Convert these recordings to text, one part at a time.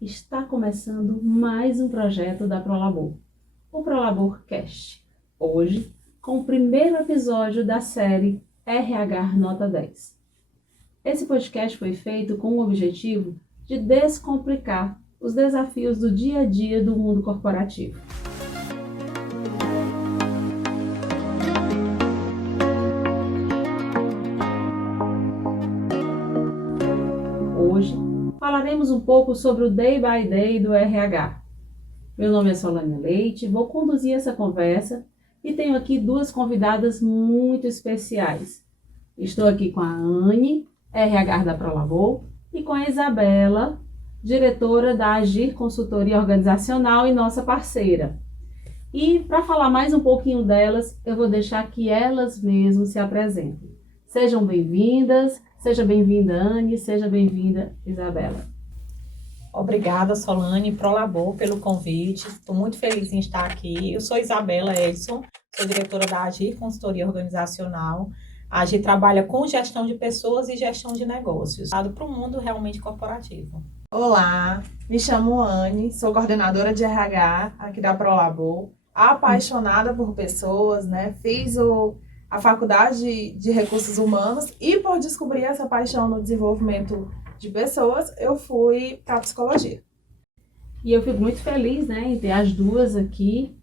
Está começando mais um projeto da Prolabor, o Prolabor Cast. Hoje, com o primeiro episódio da série RH Nota 10. Esse podcast foi feito com o objetivo de descomplicar os desafios do dia a dia do mundo corporativo. Hoje, falaremos um pouco sobre o Day by Day do RH. Meu nome é Solânia Leite, vou conduzir essa conversa e tenho aqui duas convidadas muito especiais. Estou aqui com a Anne, RH da Prolabor, e com a Isabela, diretora da Agir Consultoria Organizacional e nossa parceira. E para falar mais um pouquinho delas, eu vou deixar que elas mesmas se apresentem. Sejam bem-vindas, seja bem-vinda Anne, seja bem-vinda Isabela. Obrigada, Solane, Prolabor, pelo convite. Estou muito feliz em estar aqui. Eu sou Isabela Edson, sou diretora da Agir Consultoria Organizacional. A Agir trabalha com gestão de pessoas e gestão de negócios, para o mundo realmente corporativo. Olá, me chamo Anne, sou coordenadora de RH aqui da Prolabor, apaixonada por pessoas, né? Fiz a faculdade de recursos humanos e por descobrir essa paixão no desenvolvimento de pessoas, eu fui para a psicologia. E eu fico muito feliz, né, em ter as duas aqui.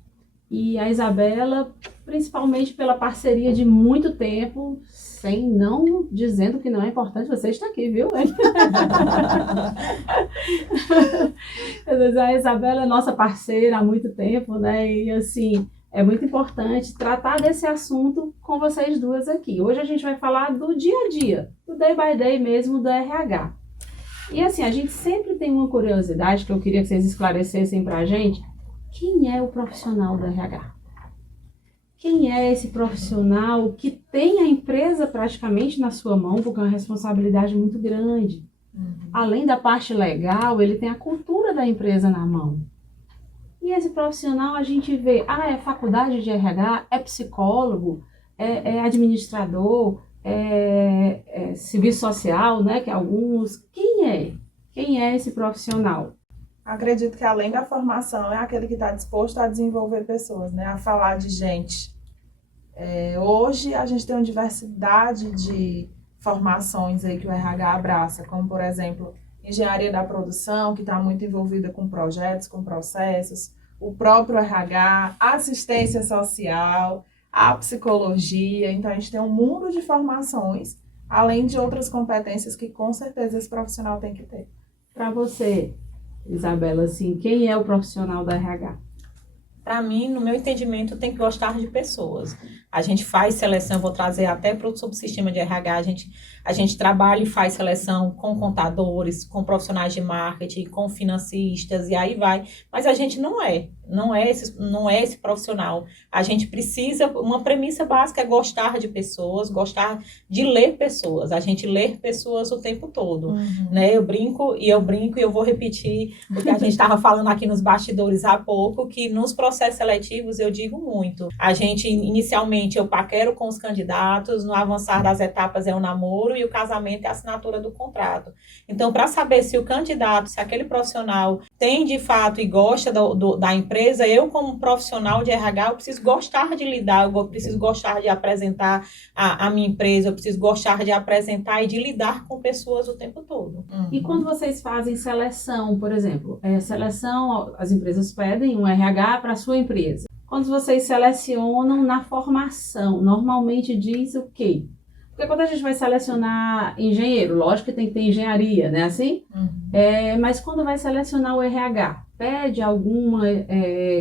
E a Isabela, principalmente pela parceria de muito tempo, sem não dizendo que não é importante você estar aqui, viu? A Isabela é nossa parceira há muito tempo, né? E assim, é muito importante tratar desse assunto com vocês duas aqui. Hoje a gente vai falar do dia a dia, do day by day mesmo do RH. E assim, a gente sempre tem uma curiosidade que eu queria que vocês esclarecessem pra gente. Quem é o profissional do RH? Quem é esse profissional que tem a empresa praticamente na sua mão, porque é uma responsabilidade muito grande. Além da parte legal, ele tem a cultura da empresa na mão. E esse profissional a gente vê, é faculdade de RH, é psicólogo, é administrador, é serviço social, né, que alguns... Quem é? Quem é esse profissional? Acredito que além da formação, é aquele que está disposto a desenvolver pessoas, né? A falar de gente. Hoje a gente tem uma diversidade de formações aí que o RH abraça, como por exemplo, engenharia da produção, que está muito envolvida com projetos, com processos, o próprio RH, assistência social, a psicologia. Então a gente tem um mundo de formações, além de outras competências que com certeza esse profissional tem que ter. Para você, Isabela, assim, quem é o profissional da RH? Para mim, no meu entendimento, tem que gostar de pessoas. A gente faz seleção, vou trazer até para o subsistema de RH, a gente trabalha e faz seleção com contadores, com profissionais de marketing, com financistas, e aí vai. Mas a gente não é esse profissional. A gente precisa, uma premissa básica é gostar de pessoas, gostar de ler pessoas. A gente lê pessoas o tempo todo, né? Eu brinco e eu vou repetir o que a gente estava falando aqui nos bastidores há pouco, que nos processos seletivos eu digo muito. A gente, inicialmente, eu paquero com os candidatos, no avançar das etapas é o namoro e o casamento é a assinatura do contrato. Então, para saber se o candidato, se aquele profissional tem de fato e gosta da empresa, eu como profissional de RH, eu preciso gostar de lidar, eu preciso gostar de apresentar a minha empresa, eu preciso gostar de apresentar e de lidar com pessoas o tempo todo. E quando vocês fazem seleção, por exemplo, as empresas pedem um RH para a sua empresa. Quando vocês selecionam na formação, normalmente diz o quê? Porque quando a gente vai selecionar engenheiro, lógico que tem que ter engenharia, né? Assim? Mas quando vai selecionar o RH, pede alguma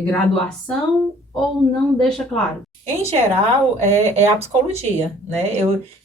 graduação ou não deixa claro? Em geral, é a psicologia, né?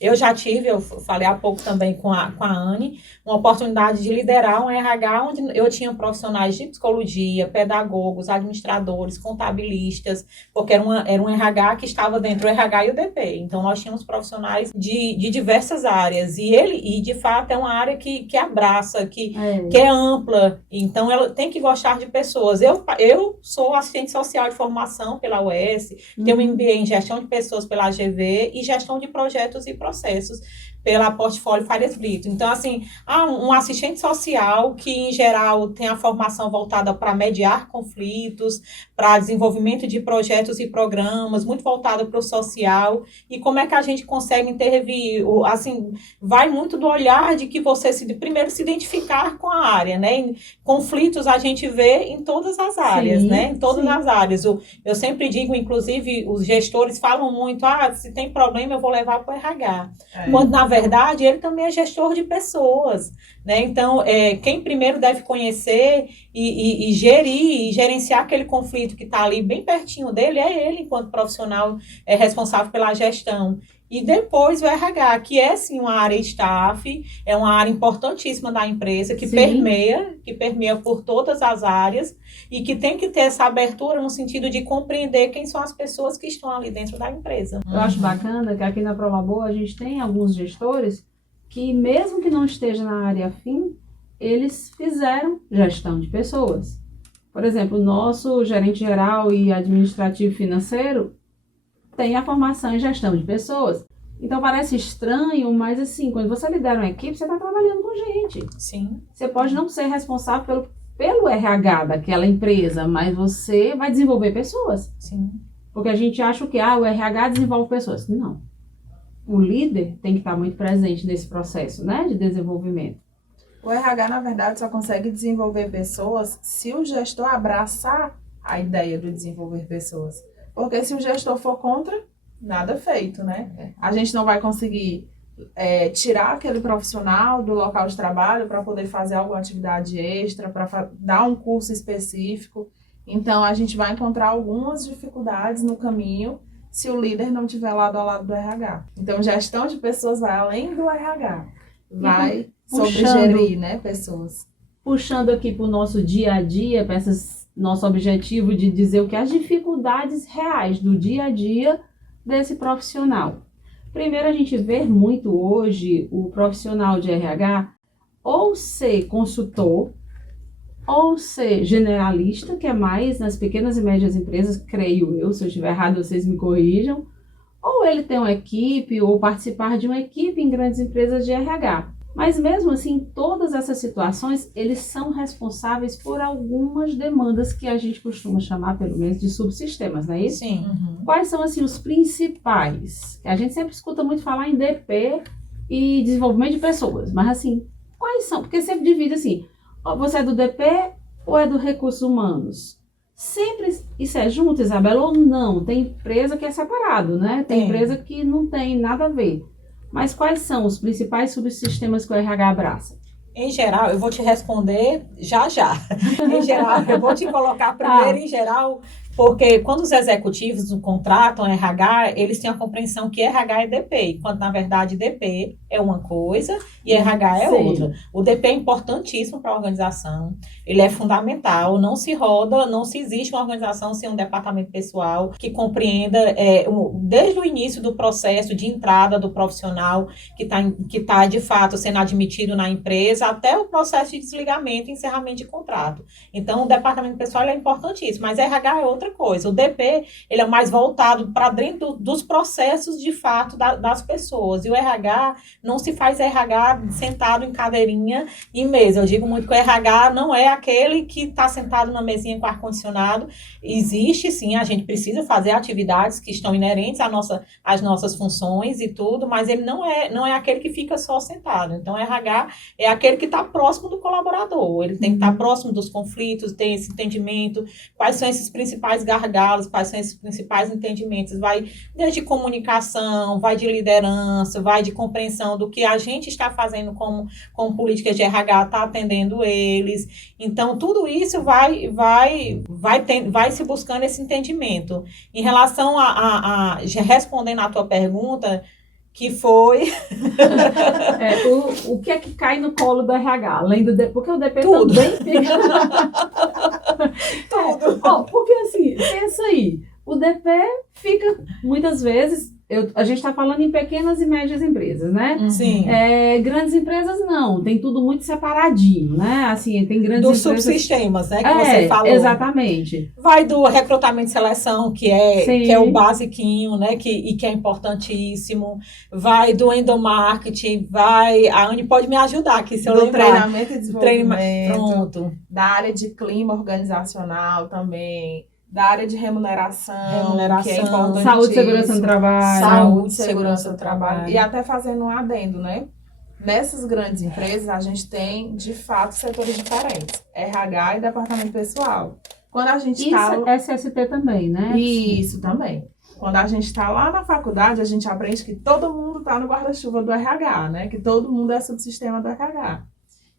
Eu já tive, eu falei há pouco também com a Anne, uma oportunidade de liderar um RH onde eu tinha profissionais de psicologia, pedagogos, administradores, contabilistas, porque era um RH que estava dentro do RH e o DP. Então, nós tínhamos profissionais de diversas áreas. E de fato, é uma área que abraça, que é ampla. Então, ela tem que gostar de pessoas. Eu sou assistente social de formação pela UES, tenho um MBA em gestão de pessoas pela AGV e gestão de projetos e processos pela Portfólio Farias Brito. Então, assim, um assistente social que, em geral, tem a formação voltada para mediar conflitos, para desenvolvimento de projetos e programas, muito voltada para o social, e como é que a gente consegue intervir, assim, vai muito do olhar de que você, primeiro, se identificar com a área, né? Conflitos a gente vê em todas as áreas, Sim, né? Em todas sim. as áreas. Eu sempre digo, inclusive, os gestores falam muito, se tem problema eu vou levar para o RH. Quando, na verdade, ele também é gestor de pessoas, né? Então, quem primeiro deve conhecer e gerir e gerenciar aquele conflito que está ali bem pertinho dele é ele, enquanto profissional responsável pela gestão. E depois o RH, que é, sim, uma área staff, é uma área importantíssima da empresa, que permeia por todas as áreas e que tem que ter essa abertura no sentido de compreender quem são as pessoas que estão ali dentro da empresa. Eu acho bacana que aqui na Prolabor a gente tem alguns gestores que, mesmo que não esteja na área afim, eles fizeram gestão de pessoas. Por exemplo, o nosso gerente geral e administrativo financeiro tem a formação em gestão de pessoas. Então parece estranho, mas assim, quando você lidera uma equipe, você está trabalhando com gente. Sim. Você pode não ser responsável pelo RH daquela empresa, mas você vai desenvolver pessoas. Sim. Porque a gente acha que o RH desenvolve pessoas. Não. O líder tem que estar muito presente nesse processo, né, de desenvolvimento. O RH, na verdade, só consegue desenvolver pessoas se o gestor abraçar a ideia de desenvolver pessoas. Porque se o gestor for contra, nada feito, né? A gente não vai conseguir tirar aquele profissional do local de trabalho para poder fazer alguma atividade extra, para dar um curso específico. Então, a gente vai encontrar algumas dificuldades no caminho se o líder não estiver lado a lado do RH. Então, gestão de pessoas vai além do RH. Vai sobre gerir, né, pessoas. Puxando aqui para o nosso dia a dia, para nosso objetivo de dizer o que as dificuldades reais do dia a dia desse profissional. Primeiro, a gente vê muito hoje o profissional de RH ou ser consultor, ou ser generalista, que é mais nas pequenas e médias empresas, creio eu, se eu estiver errado vocês me corrijam, ou ele tem uma equipe, ou participar de uma equipe em grandes empresas de RH. Mas mesmo assim, em todas essas situações, eles são responsáveis por algumas demandas que a gente costuma chamar, pelo menos, de subsistemas, não é isso? Sim. Quais são, assim, os principais? A gente sempre escuta muito falar em DP e desenvolvimento de pessoas, mas assim, quais são? Porque sempre divide assim, você é do DP ou é do recursos humanos? Sempre isso é junto, Isabela, ou não? Tem empresa que é separado, né? Tem empresa que não tem nada a ver. Mas quais são os principais subsistemas que o RH abraça? Em geral, eu vou te responder já. Em geral, eu vou te colocar primeiro em geral, porque quando os executivos contratam RH, eles têm a compreensão que RH é DP, enquanto na verdade DP é uma coisa e RH é outra. O DP é importantíssimo para a organização, ele é fundamental, não se existe uma organização sem um departamento pessoal que compreenda desde o início do processo de entrada do profissional que tá de fato sendo admitido na empresa, até o processo de desligamento e encerramento de contrato. Então, o departamento pessoal é importantíssimo, mas RH é outra coisa. O DP, ele é mais voltado para dentro dos processos, de fato, das pessoas. E o RH, não se faz RH sentado em cadeirinha e mesa. Eu digo muito que o RH não é aquele que está sentado na mesinha com ar-condicionado. Existe, sim, a gente precisa fazer atividades que estão inerentes às nossas funções e tudo, mas ele não é aquele que fica só sentado. Então, o RH é aquele que está próximo do colaborador. Ele tem que estar próximo dos conflitos, tem esse entendimento, quais são esses principais gargalos, quais são esses principais entendimentos, vai desde comunicação, vai de liderança, vai de compreensão do que a gente está fazendo como políticas de RH, está atendendo eles. Então, tudo isso vai se buscando esse entendimento. Em relação respondendo à tua pergunta, que foi... o que é que cai no colo do RH, além do DP? Porque o DP tudo. Também fica... Tudo. Porque assim, pensa aí, o DP fica, muitas vezes, a gente está falando em pequenas e médias empresas, né? Sim. Grandes empresas não, tem tudo muito separadinho, né? Assim, tem grandes Dos empresas... subsistemas, né, que você falou. Exatamente. Vai do recrutamento e seleção, que Sim. é o basiquinho, né, e que é importantíssimo. Vai do endomarketing, a Anne pode me ajudar aqui, se eu Do lembrar. treinamento e desenvolvimento. Pronto. Da área de clima organizacional também. Da área de remuneração, que é importante. Saúde e segurança no trabalho. Saúde e segurança do trabalho. E até fazendo um adendo, né? Nessas grandes empresas, a gente tem, de fato, setores diferentes. RH e departamento pessoal. Quando a gente está... SST também, né? Isso também. Quando a gente está lá na faculdade, a gente aprende que todo mundo está no guarda-chuva do RH, né? Que todo mundo é subsistema do RH.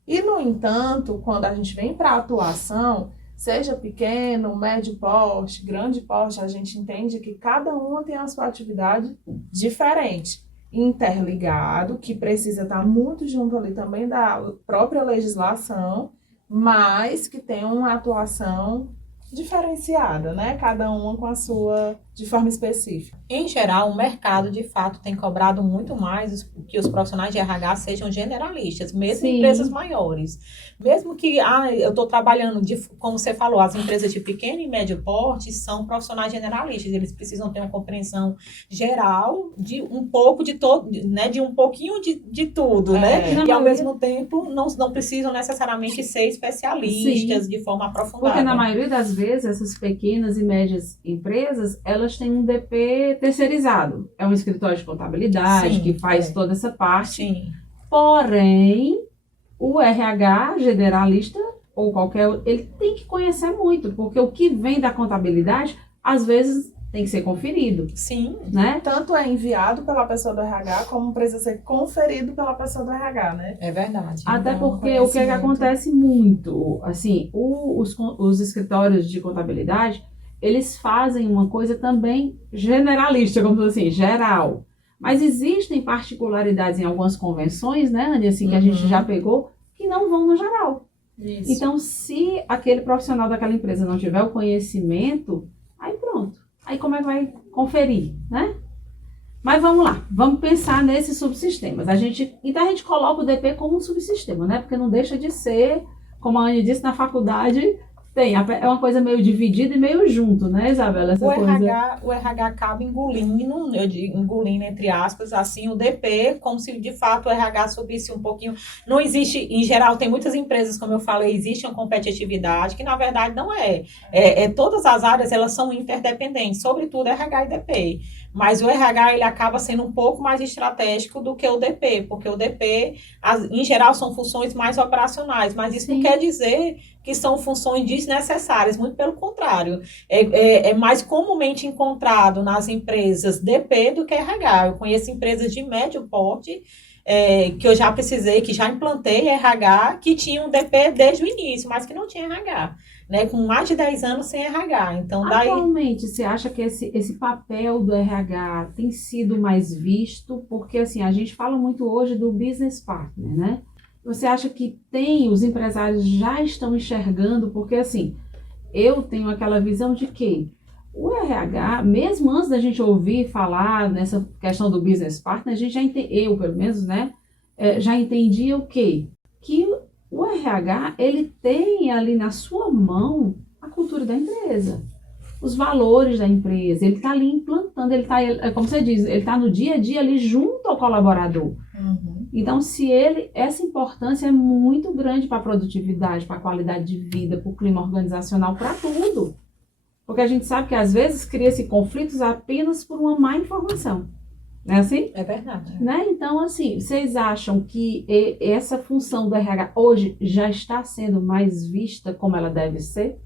E, no entanto, quando a gente vem para a atuação, seja pequeno, médio porte, grande porte, a gente entende que cada uma tem a sua atividade diferente, interligado, que precisa estar muito junto ali também da própria legislação, mas que tem uma atuação diferenciada, né? Cada uma com a sua, de forma específica. Em geral, o mercado, de fato, tem cobrado muito mais que os profissionais de RH sejam generalistas, mesmo em empresas maiores. Mesmo que, eu estou trabalhando, como você falou, as empresas de pequeno e médio porte são profissionais generalistas, eles precisam ter uma compreensão geral de um pouco de todo, né? De um pouquinho de tudo, né? E, ao mesmo tempo, não precisam necessariamente ser especialistas de forma aprofundada. Porque, na maioria das vezes, essas pequenas e médias empresas, elas têm um DP terceirizado. É um escritório de contabilidade que faz toda essa parte. Sim. Porém, o RH generalista ou qualquer, ele tem que conhecer muito, porque o que vem da contabilidade, às vezes, tem que ser conferido. Sim. Né? Tanto é enviado pela pessoa do RH, como precisa ser conferido pela pessoa do RH, né? É verdade. Até porque o que acontece muito, assim, os escritórios de contabilidade, eles fazem uma coisa também generalista, como assim, geral. Mas existem particularidades em algumas convenções, né, Anny, assim, que a gente já pegou, que não vão no geral. Isso. Então, se aquele profissional daquela empresa não tiver o conhecimento, aí pronto. Aí como é que vai conferir, né? Mas vamos lá, vamos pensar nesses subsistemas. Então a gente coloca o DP como um subsistema, né? Porque não deixa de ser, como a Anny disse, na faculdade é uma coisa meio dividida e meio junto, né, Isabela? O RH acaba engolindo, eu digo engolindo entre aspas, assim, o DP, como se de fato o RH subisse um pouquinho. Não existe, em geral, tem muitas empresas, como eu falei, existe uma competitividade, que na verdade não é. Todas as áreas, elas são interdependentes, sobretudo RH e DP. Mas o RH, ele acaba sendo um pouco mais estratégico do que o DP, porque o DP, em geral, são funções mais operacionais, mas isso não quer dizer que são funções desnecessárias, muito pelo contrário. É mais comumente encontrado nas empresas DP do que RH. Eu conheço empresas de médio porte, que eu já precisei, que já implantei RH, que tinham DP desde o início, mas que não tinha RH. Né, com mais de 10 anos sem RH. Então, atualmente, você acha que esse papel do RH tem sido mais visto? Porque, assim, a gente fala muito hoje do business partner, né? Você acha que os empresários já estão enxergando? Porque, assim, eu tenho aquela visão de que o RH, mesmo antes da gente ouvir falar nessa questão do business partner, a gente eu, pelo menos, né, já entendia o quê? Que o RH, ele tem ali na sua mão a cultura da empresa, os valores da empresa, ele está ali implantando, ele está, como você diz, ele está no dia a dia ali junto ao colaborador. Então, essa importância é muito grande para a produtividade, para a qualidade de vida, para o clima organizacional, para tudo. Porque a gente sabe que às vezes cria-se conflitos apenas por uma má informação. Não é assim? É verdade. Né? Então, assim, vocês acham que essa função do RH hoje já está sendo mais vista como ela deve ser?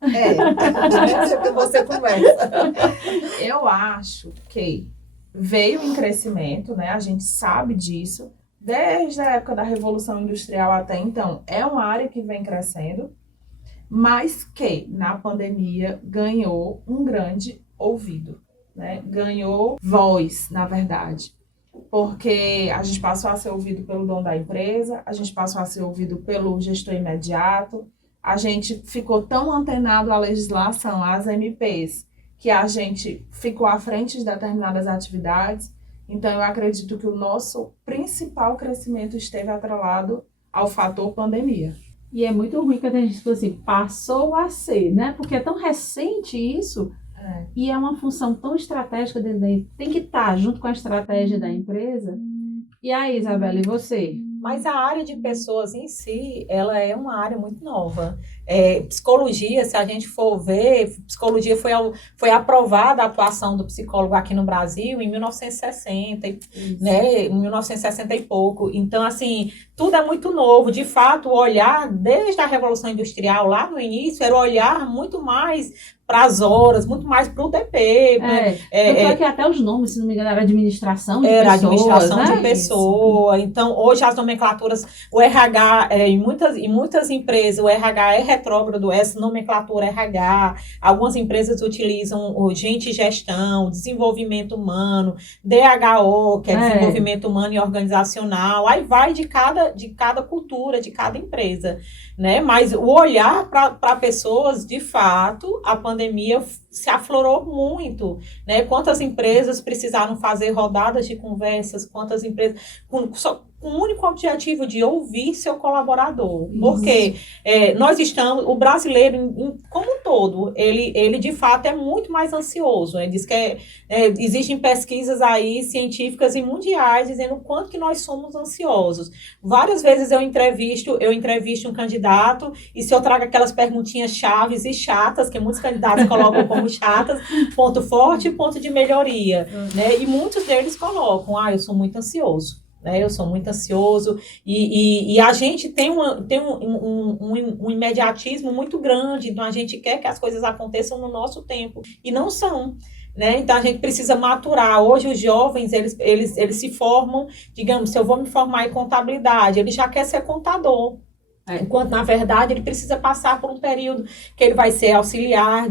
Essa que você conversa. Eu acho que veio em crescimento, né? A gente sabe disso. Desde a época da Revolução Industrial até então, é uma área que vem crescendo, mas que na pandemia ganhou um grande ouvido. Né? Ganhou voz, na verdade, porque a gente passou a ser ouvido pelo dono da empresa, a gente passou a ser ouvido pelo gestor imediato, a gente ficou tão antenado à legislação, às MPs, que a gente ficou à frente de determinadas atividades. Então, eu acredito que o nosso principal crescimento esteve atrelado ao fator pandemia. E é muito ruim que a gente fala assim, passou a ser, né? Porque é tão recente isso, e é uma função tão estratégica dentro da empresa. Tem que estar junto com a estratégia da empresa. E aí, Isabela, e você? Mas a área de pessoas em si, ela é uma área muito nova. Psicologia, se a gente for ver, psicologia foi aprovada a atuação do psicólogo aqui no Brasil em 1960, né, em 1960 e pouco. Então, assim, tudo é muito novo. De fato, o olhar, desde a Revolução Industrial, lá no início, era o olhar muito mais para as horas, muito mais para o DP. Tanto que até os nomes, se não me engano, era administração de era pessoas, administração né? de pessoa. Então, hoje as nomenclaturas, o RH, em muitas empresas, o RH é retrógrado, essa nomenclatura RH. Algumas empresas utilizam o gente e gestão, desenvolvimento humano, DHO, que é desenvolvimento humano e organizacional. Aí vai de cada cultura, de cada empresa, né? Mas o olhar para pessoas, de fato, a pandemia se aflorou muito, né? Quantas empresas precisaram fazer rodadas de conversas, quantas empresas com o único objetivo de ouvir seu colaborador. Isso. Porque nós estamos, o brasileiro como um todo, ele de fato é muito mais ansioso. Ele diz que existem pesquisas aí científicas e mundiais dizendo o quanto que nós somos ansiosos. Várias vezes eu entrevisto um candidato e se eu trago aquelas perguntinhas chaves e chatas, que muitos candidatos colocam como chatas, ponto forte e ponto de melhoria, né? E muitos deles colocam, eu sou muito ansioso. Eu sou muito ansioso e a gente tem um imediatismo muito grande, então a gente quer que as coisas aconteçam no nosso tempo e não são, né? Então a gente precisa maturar. Hoje os jovens, eles se formam, digamos, se eu vou me formar em contabilidade, ele já quer ser contador. Enquanto, na verdade, ele precisa passar por um período que ele vai ser auxiliar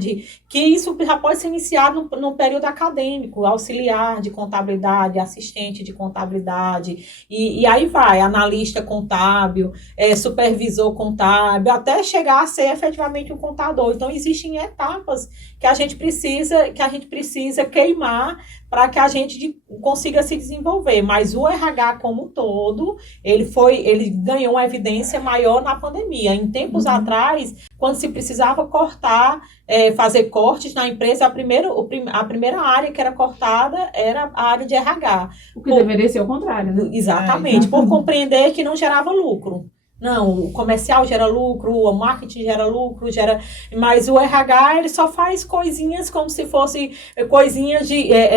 que isso já pode ser iniciado no período acadêmico, auxiliar de contabilidade, assistente de contabilidade, e aí vai, analista contábil, supervisor contábil, até chegar a ser efetivamente um contador. Então, existem etapas que a gente precisa queimar para que a gente consiga se desenvolver. Mas o RH como um todo, ele ganhou uma evidência maior na pandemia. Em tempos atrás, quando se precisava cortar, fazer cortes na empresa, a primeira área que era cortada era a área de RH. O que deveria ser o contrário, né? Exatamente, por compreender que não gerava lucro. Não, o comercial gera lucro, o marketing gera lucro, mas o RH ele só faz coisinhas como se fosse coisinhas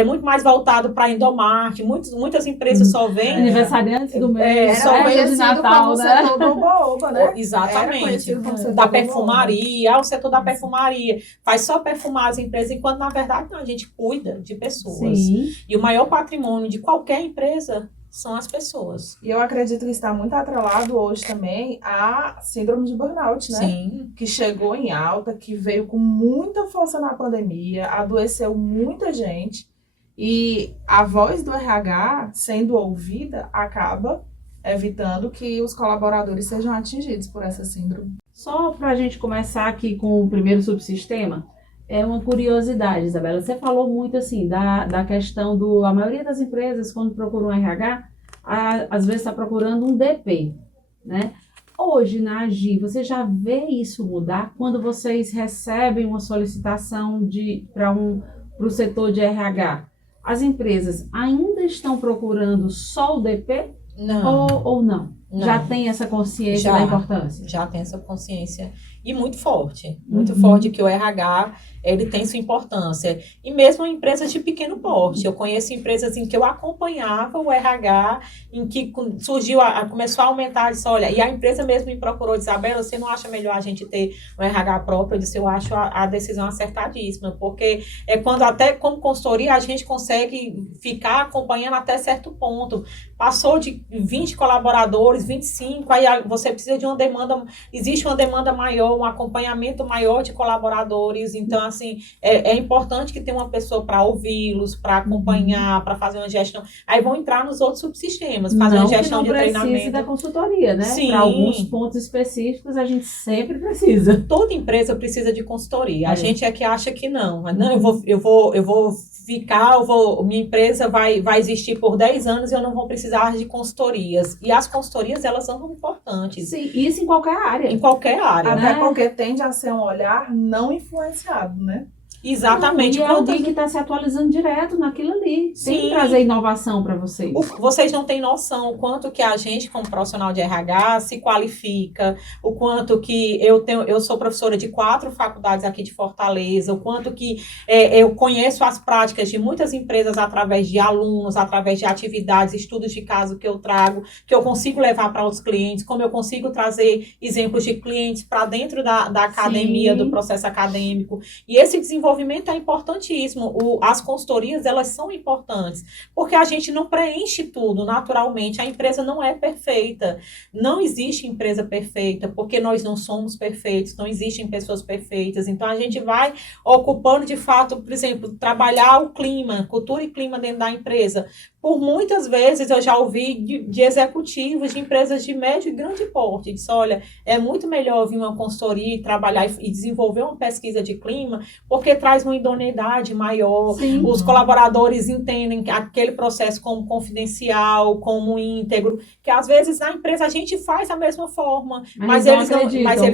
muito mais voltado para endomarketing. Muitas empresas só vendem. Aniversariantes do mês, só de Natal, né? Setor do oba-oba, né? Exatamente. Da perfumaria, o setor da perfumaria faz só perfumar as empresas, enquanto na verdade não, a gente cuida de pessoas. Sim. E o maior patrimônio de qualquer empresa são as pessoas. E eu acredito que está muito atrelado hoje também à síndrome de burnout, né? Sim. Que chegou em alta, que veio com muita força na pandemia, adoeceu muita gente. E a voz do RH, sendo ouvida, acaba evitando que os colaboradores sejam atingidos por essa síndrome. Só para a gente começar aqui com o primeiro subsistema, é uma curiosidade, Isabela. Você falou muito assim da questão a maioria das empresas, quando procuram um RH, às vezes está procurando um DP, né? Hoje, na AGI, você já vê isso mudar quando vocês recebem uma solicitação para o setor de RH? As empresas ainda estão procurando só o DP? Não. Ou não? Não. Já tem essa consciência da importância? Já tem essa consciência. E muito forte forte que o RH, ele tem sua importância. E mesmo em empresas de pequeno porte. Eu conheço empresas em que eu acompanhava o RH, em que começou a aumentar, disse, olha, e a empresa mesmo me procurou, disse, Isabela, você não acha melhor a gente ter um RH próprio? Eu disse, eu acho a decisão acertadíssima, porque quando até como consultoria a gente consegue ficar acompanhando até certo ponto. Passou de 20 colaboradores, depois 25, aí você precisa de uma demanda, existe uma demanda maior, um acompanhamento maior de colaboradores, então, assim, é importante que tenha uma pessoa para ouvi-los, para acompanhar, para fazer uma gestão, aí vão entrar nos outros subsistemas, fazer uma gestão de treinamento. Não precisa da consultoria, né? Sim. Para alguns pontos específicos, a gente sempre precisa. Toda empresa precisa de consultoria, a gente é que acha que não, não, eu vou ficar, minha empresa vai existir por 10 anos e eu não vou precisar de consultorias. E as consultorias, elas são importantes. Sim, isso em qualquer área. Em qualquer área. Até porque tende a ser um olhar não influenciado, né? Exatamente. Não, e é alguém que está se atualizando direto naquilo ali. Tem que trazer inovação para vocês. Vocês não têm noção o quanto que a gente, como profissional de RH, se qualifica, o quanto que eu sou professora de 4 faculdades aqui de Fortaleza, o quanto que eu conheço as práticas de muitas empresas através de alunos, através de atividades, estudos de caso que eu trago, que eu consigo levar para os clientes, como eu consigo trazer exemplos de clientes para dentro da academia, do processo acadêmico. E esse desenvolvimento é importantíssimo. As consultorias, elas são importantes, porque a gente não preenche tudo naturalmente. A empresa não é perfeita. Não existe empresa perfeita, porque nós não somos perfeitos, não existem pessoas perfeitas. Então, a gente vai ocupando, de fato, por exemplo, trabalhar o clima, cultura e clima dentro da empresa. Por muitas vezes eu já ouvi de executivos de empresas de médio e grande porte, disse, olha, é muito melhor vir uma consultoria e trabalhar e desenvolver uma pesquisa de clima, porque traz uma idoneidade maior, os colaboradores entendem aquele processo como confidencial, como íntegro, que às vezes na empresa a gente faz da mesma forma, mas eles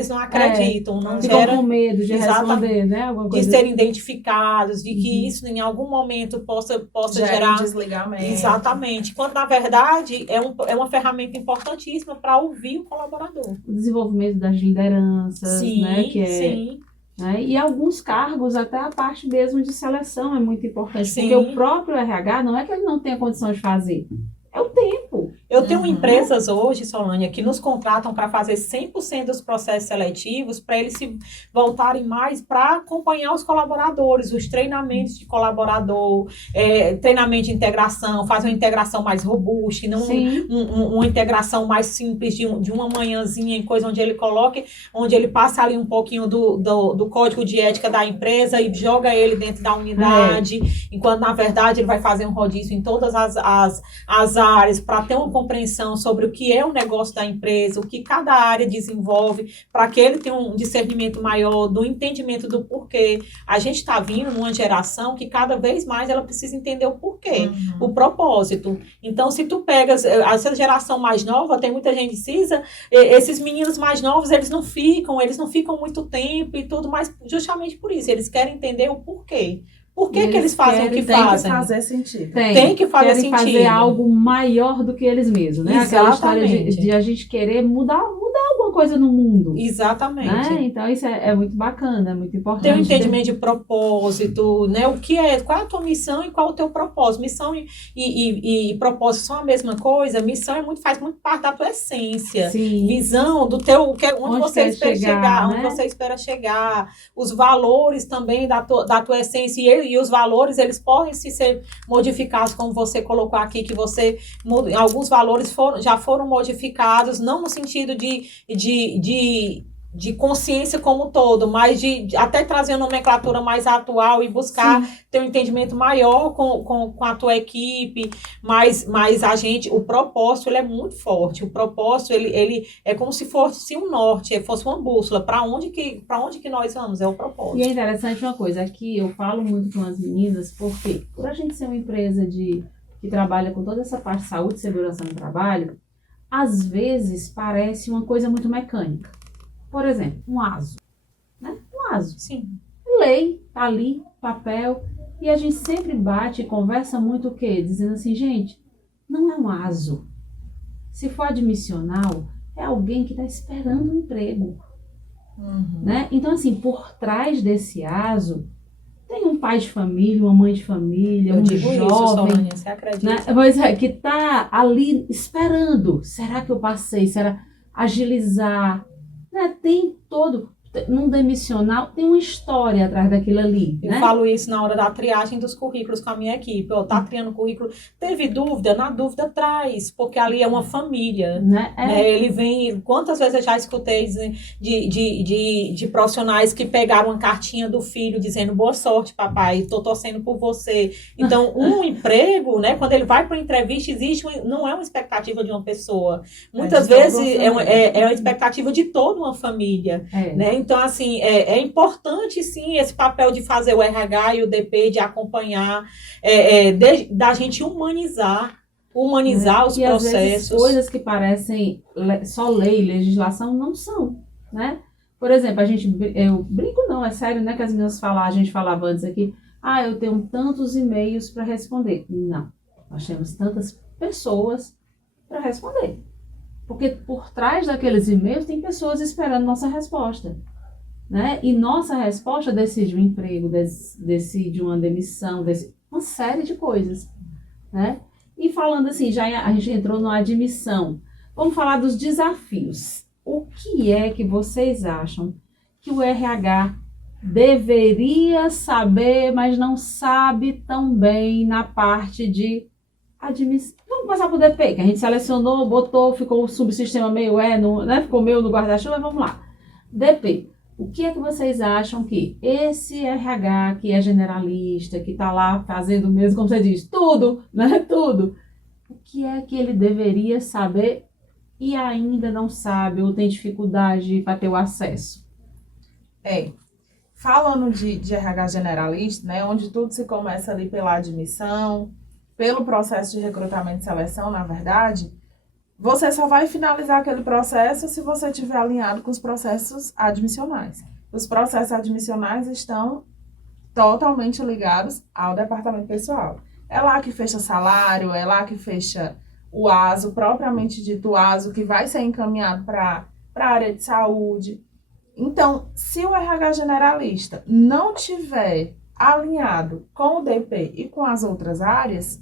não acreditam, não ficam com medo de responder, né? Alguma coisa de serem identificados, de que isso em algum momento possa gerar um desligamento. Exatamente. Quando, na verdade, é uma ferramenta importantíssima para ouvir o colaborador. O desenvolvimento das lideranças, né? Sim. Né? E alguns cargos, até a parte mesmo de seleção é muito importante. Porque o próprio RH, não é que ele não tenha condição de fazer, é o tempo. Eu tenho empresas hoje, Solânia, que nos contratam para fazer 100% dos processos seletivos, para eles se voltarem mais para acompanhar os colaboradores, os treinamentos de colaborador, treinamento de integração, fazer uma integração mais robusta, e não uma integração mais simples de uma manhãzinha em coisa onde ele passa ali um pouquinho do código de ética da empresa e joga ele dentro da unidade, enquanto, na verdade, ele vai fazer um rodízio em todas as áreas para ter uma compreensão sobre o que é o negócio da empresa, o que cada área desenvolve, para que ele tenha um discernimento maior do entendimento do porquê. A gente está vindo numa geração que cada vez mais ela precisa entender o porquê, o propósito. Então, se tu pegas essa geração mais nova, tem muita gente que precisa, esses meninos mais novos, eles não ficam muito tempo e tudo, mas justamente por isso, eles querem entender o porquê. Por que eles fazem o que fazem? Tem que fazer sentido. Tem que fazer sentido. Fazer algo maior do que eles mesmos, né? Exatamente. Aquela história de a gente querer mudar alguma coisa no mundo. Exatamente. Né? Então, isso é muito bacana, é muito importante. Ter um entendimento de propósito, né? Qual é a tua missão e qual é o teu propósito? Missão e propósito são a mesma coisa? Missão faz muito parte da tua essência. Sim. Visão do teu, onde você espera chegar, né? onde você espera chegar. Os valores também da tua essência e os valores, eles podem ser modificados, como você colocou aqui, que alguns valores já foram modificados, não no sentido de consciência como um todo, mas de até trazer uma nomenclatura mais atual e buscar ter um entendimento maior com a tua equipe, mas o propósito, ele é muito forte. O propósito, ele é como se fosse um norte, fosse uma bússola, para onde que nós vamos, é o propósito. E é interessante uma coisa, aqui eu falo muito com as meninas, porque por a gente ser uma empresa que trabalha com toda essa parte de saúde e segurança no trabalho, às vezes parece uma coisa muito mecânica. Por exemplo, um ASO, né? Um ASO. Sim. Lei, tá ali, papel, e a gente sempre bate e conversa muito o quê? Dizendo assim, gente, não é um ASO. Se for admissional, é alguém que está esperando um emprego. Né? Então, assim, por trás desse ASO, tem um pai de família, uma mãe de família, um jovem, isso, Solânia, você acredita? né? Pois é, que está ali esperando. Será que eu passei? Será agilizar? Né? Tem todo... num demissional tem uma história atrás daquilo ali, Eu né? falo isso na hora da triagem dos currículos com a minha equipe. Tá triando o currículo, teve dúvida? Na dúvida traz, porque ali é uma família. Né? Né? Ele vem, quantas vezes eu já escutei de profissionais que pegaram uma cartinha do filho dizendo boa sorte, papai, estou torcendo por você. Então, um emprego, né, quando ele vai para uma entrevista, não é uma expectativa de uma pessoa. Muitas vezes é uma expectativa de toda uma família. Né? Então, assim, é importante, sim, esse papel de fazer o RH e o DP, de acompanhar, da gente humanizar os e processos. Às vezes, coisas que parecem só lei, legislação, não são, né? Por exemplo, eu brinco não, é sério, né, que as meninas a gente falava antes aqui, eu tenho tantos e-mails para responder. Não, nós temos tantas pessoas para responder. Porque por trás daqueles e-mails tem pessoas esperando nossa resposta, né? E nossa resposta decide um emprego, decide uma demissão, uma série de coisas, né? E falando assim, já a gente entrou na admissão. Vamos falar dos desafios. O que é que vocês acham que o RH deveria saber, mas não sabe tão bem na parte de admissão? Vamos passar para o DP, que a gente selecionou, botou, ficou o subsistema meio né? Ficou meio no guarda-chuva, vamos lá. DP. O que é que vocês acham que esse RH que é generalista, que está lá fazendo mesmo, como você diz, tudo, né? Tudo. O que é que ele deveria saber e ainda não sabe ou tem dificuldade para ter o acesso? Falando de RH generalista, né? Onde tudo se começa ali pela admissão, pelo processo de recrutamento e seleção, na verdade, você só vai finalizar aquele processo se você estiver alinhado com os processos admissionais. Os processos admissionais estão totalmente ligados ao departamento pessoal. É lá que fecha salário, é lá que fecha o ASO, propriamente dito o ASO, que vai ser encaminhado para a área de saúde. Então, se o RH generalista não tiver alinhado com o DP e com as outras áreas,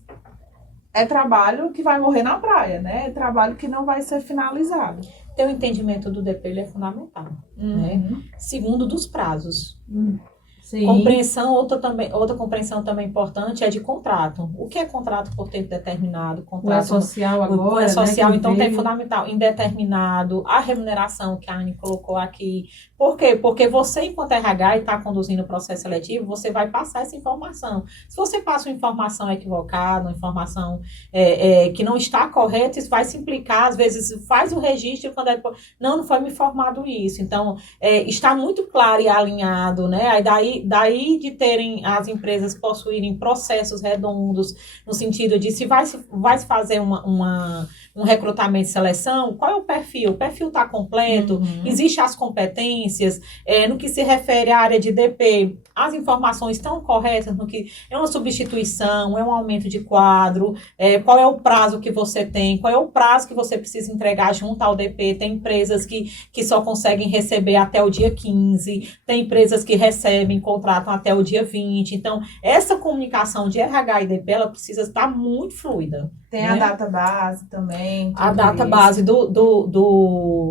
é trabalho que vai morrer na praia, né? É trabalho que não vai ser finalizado. Ter o entendimento do DP ele é fundamental, né? Segundo, dos prazos. Sim. Compreensão, outra compreensão também importante é de contrato. O que é contrato por tempo determinado? Contrato, o social agora, o é social, né, então tem fundamental, indeterminado, a remuneração que a Anne colocou aqui. Por quê? Porque você, enquanto RH e está conduzindo o processo seletivo, você vai passar essa informação. Se você passa uma informação equivocada, uma informação que não está correta, isso vai se implicar, às vezes faz o registro, quando não foi me informado isso. Então, está muito claro e alinhado, né? Aí daí de terem as empresas possuírem processos redondos, no sentido de se vai se fazer um recrutamento e seleção, qual é o perfil? O perfil está completo? Existem as competências? No que se refere à área de DP, as informações estão corretas? No que é uma substituição, é um aumento de quadro? Qual é o prazo que você tem? Qual é o prazo que você precisa entregar junto ao DP? Tem empresas que só conseguem receber até o dia 15, tem empresas que recebem, contratam até o dia 20. Então, essa comunicação de RH e DP, ela precisa estar muito fluida. Tem a data base também. A data base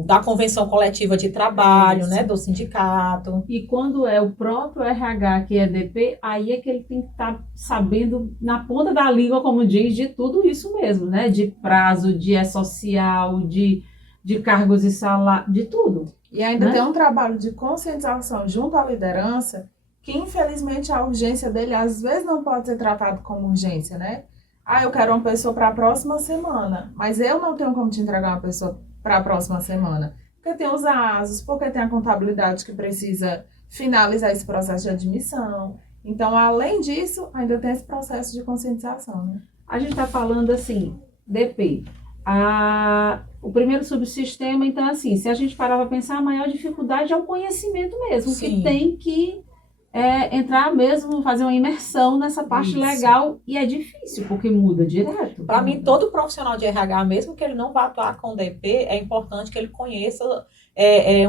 da convenção coletiva de trabalho, né, do sindicato. E quando é o próprio RH que é DP, aí é que ele tem que estar sabendo na ponta da língua, como diz, de tudo isso mesmo, né? De prazo, de social, de cargos e salário, de tudo. E ainda tem um trabalho de conscientização junto à liderança, que infelizmente a urgência dele às vezes não pode ser tratado como urgência, né? Eu quero uma pessoa para a próxima semana, mas eu não tenho como te entregar uma pessoa para a próxima semana. Porque tem os ASOS, porque tem a contabilidade que precisa finalizar esse processo de admissão. Então, além disso, ainda tem esse processo de conscientização, né? A gente está falando assim, DP, o primeiro subsistema, então assim, se a gente parar para pensar, a maior dificuldade é o conhecimento mesmo, Sim. que tem que entrar mesmo, fazer uma imersão nessa parte legal, e é difícil, porque muda direto. Para mim, todo profissional de RH, mesmo que ele não vá atuar com DP, é importante que ele conheça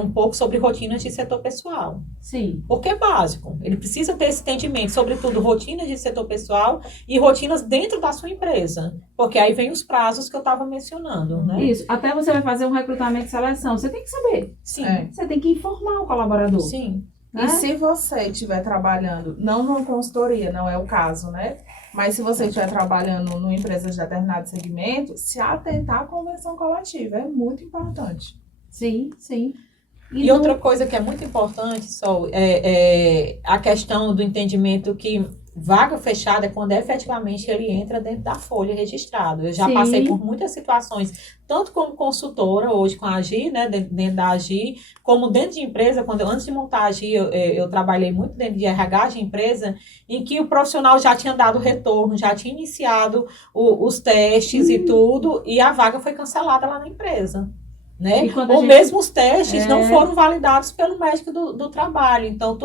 um pouco sobre rotinas de setor pessoal. Sim. Porque é básico. Ele precisa ter esse entendimento, sobretudo rotinas de setor pessoal e rotinas dentro da sua empresa. Porque aí vem os prazos que eu estava mencionando, né? Isso. Até você vai fazer um recrutamento e seleção. Você tem que saber. Sim. Você tem que informar o colaborador. Sim. Né? E se você estiver trabalhando, não numa consultoria, não é o caso, né? Mas se você estiver trabalhando numa empresa de determinado segmento, se atentar à convenção coletiva é muito importante. Sim, sim. E outra coisa que é muito importante, Sol, é a questão do entendimento que vaga fechada é quando efetivamente ele entra dentro da folha registrado. Eu já Sim. passei por muitas situações, tanto como consultora, hoje com a AGI, né, dentro da AGI, como dentro de empresa, antes de montar a AGI, eu trabalhei muito dentro de RH de empresa, em que o profissional já tinha dado retorno, já tinha iniciado os testes e tudo, e a vaga foi cancelada lá na empresa. Né? Ou mesmo os testes não foram validados pelo médico do trabalho. Então,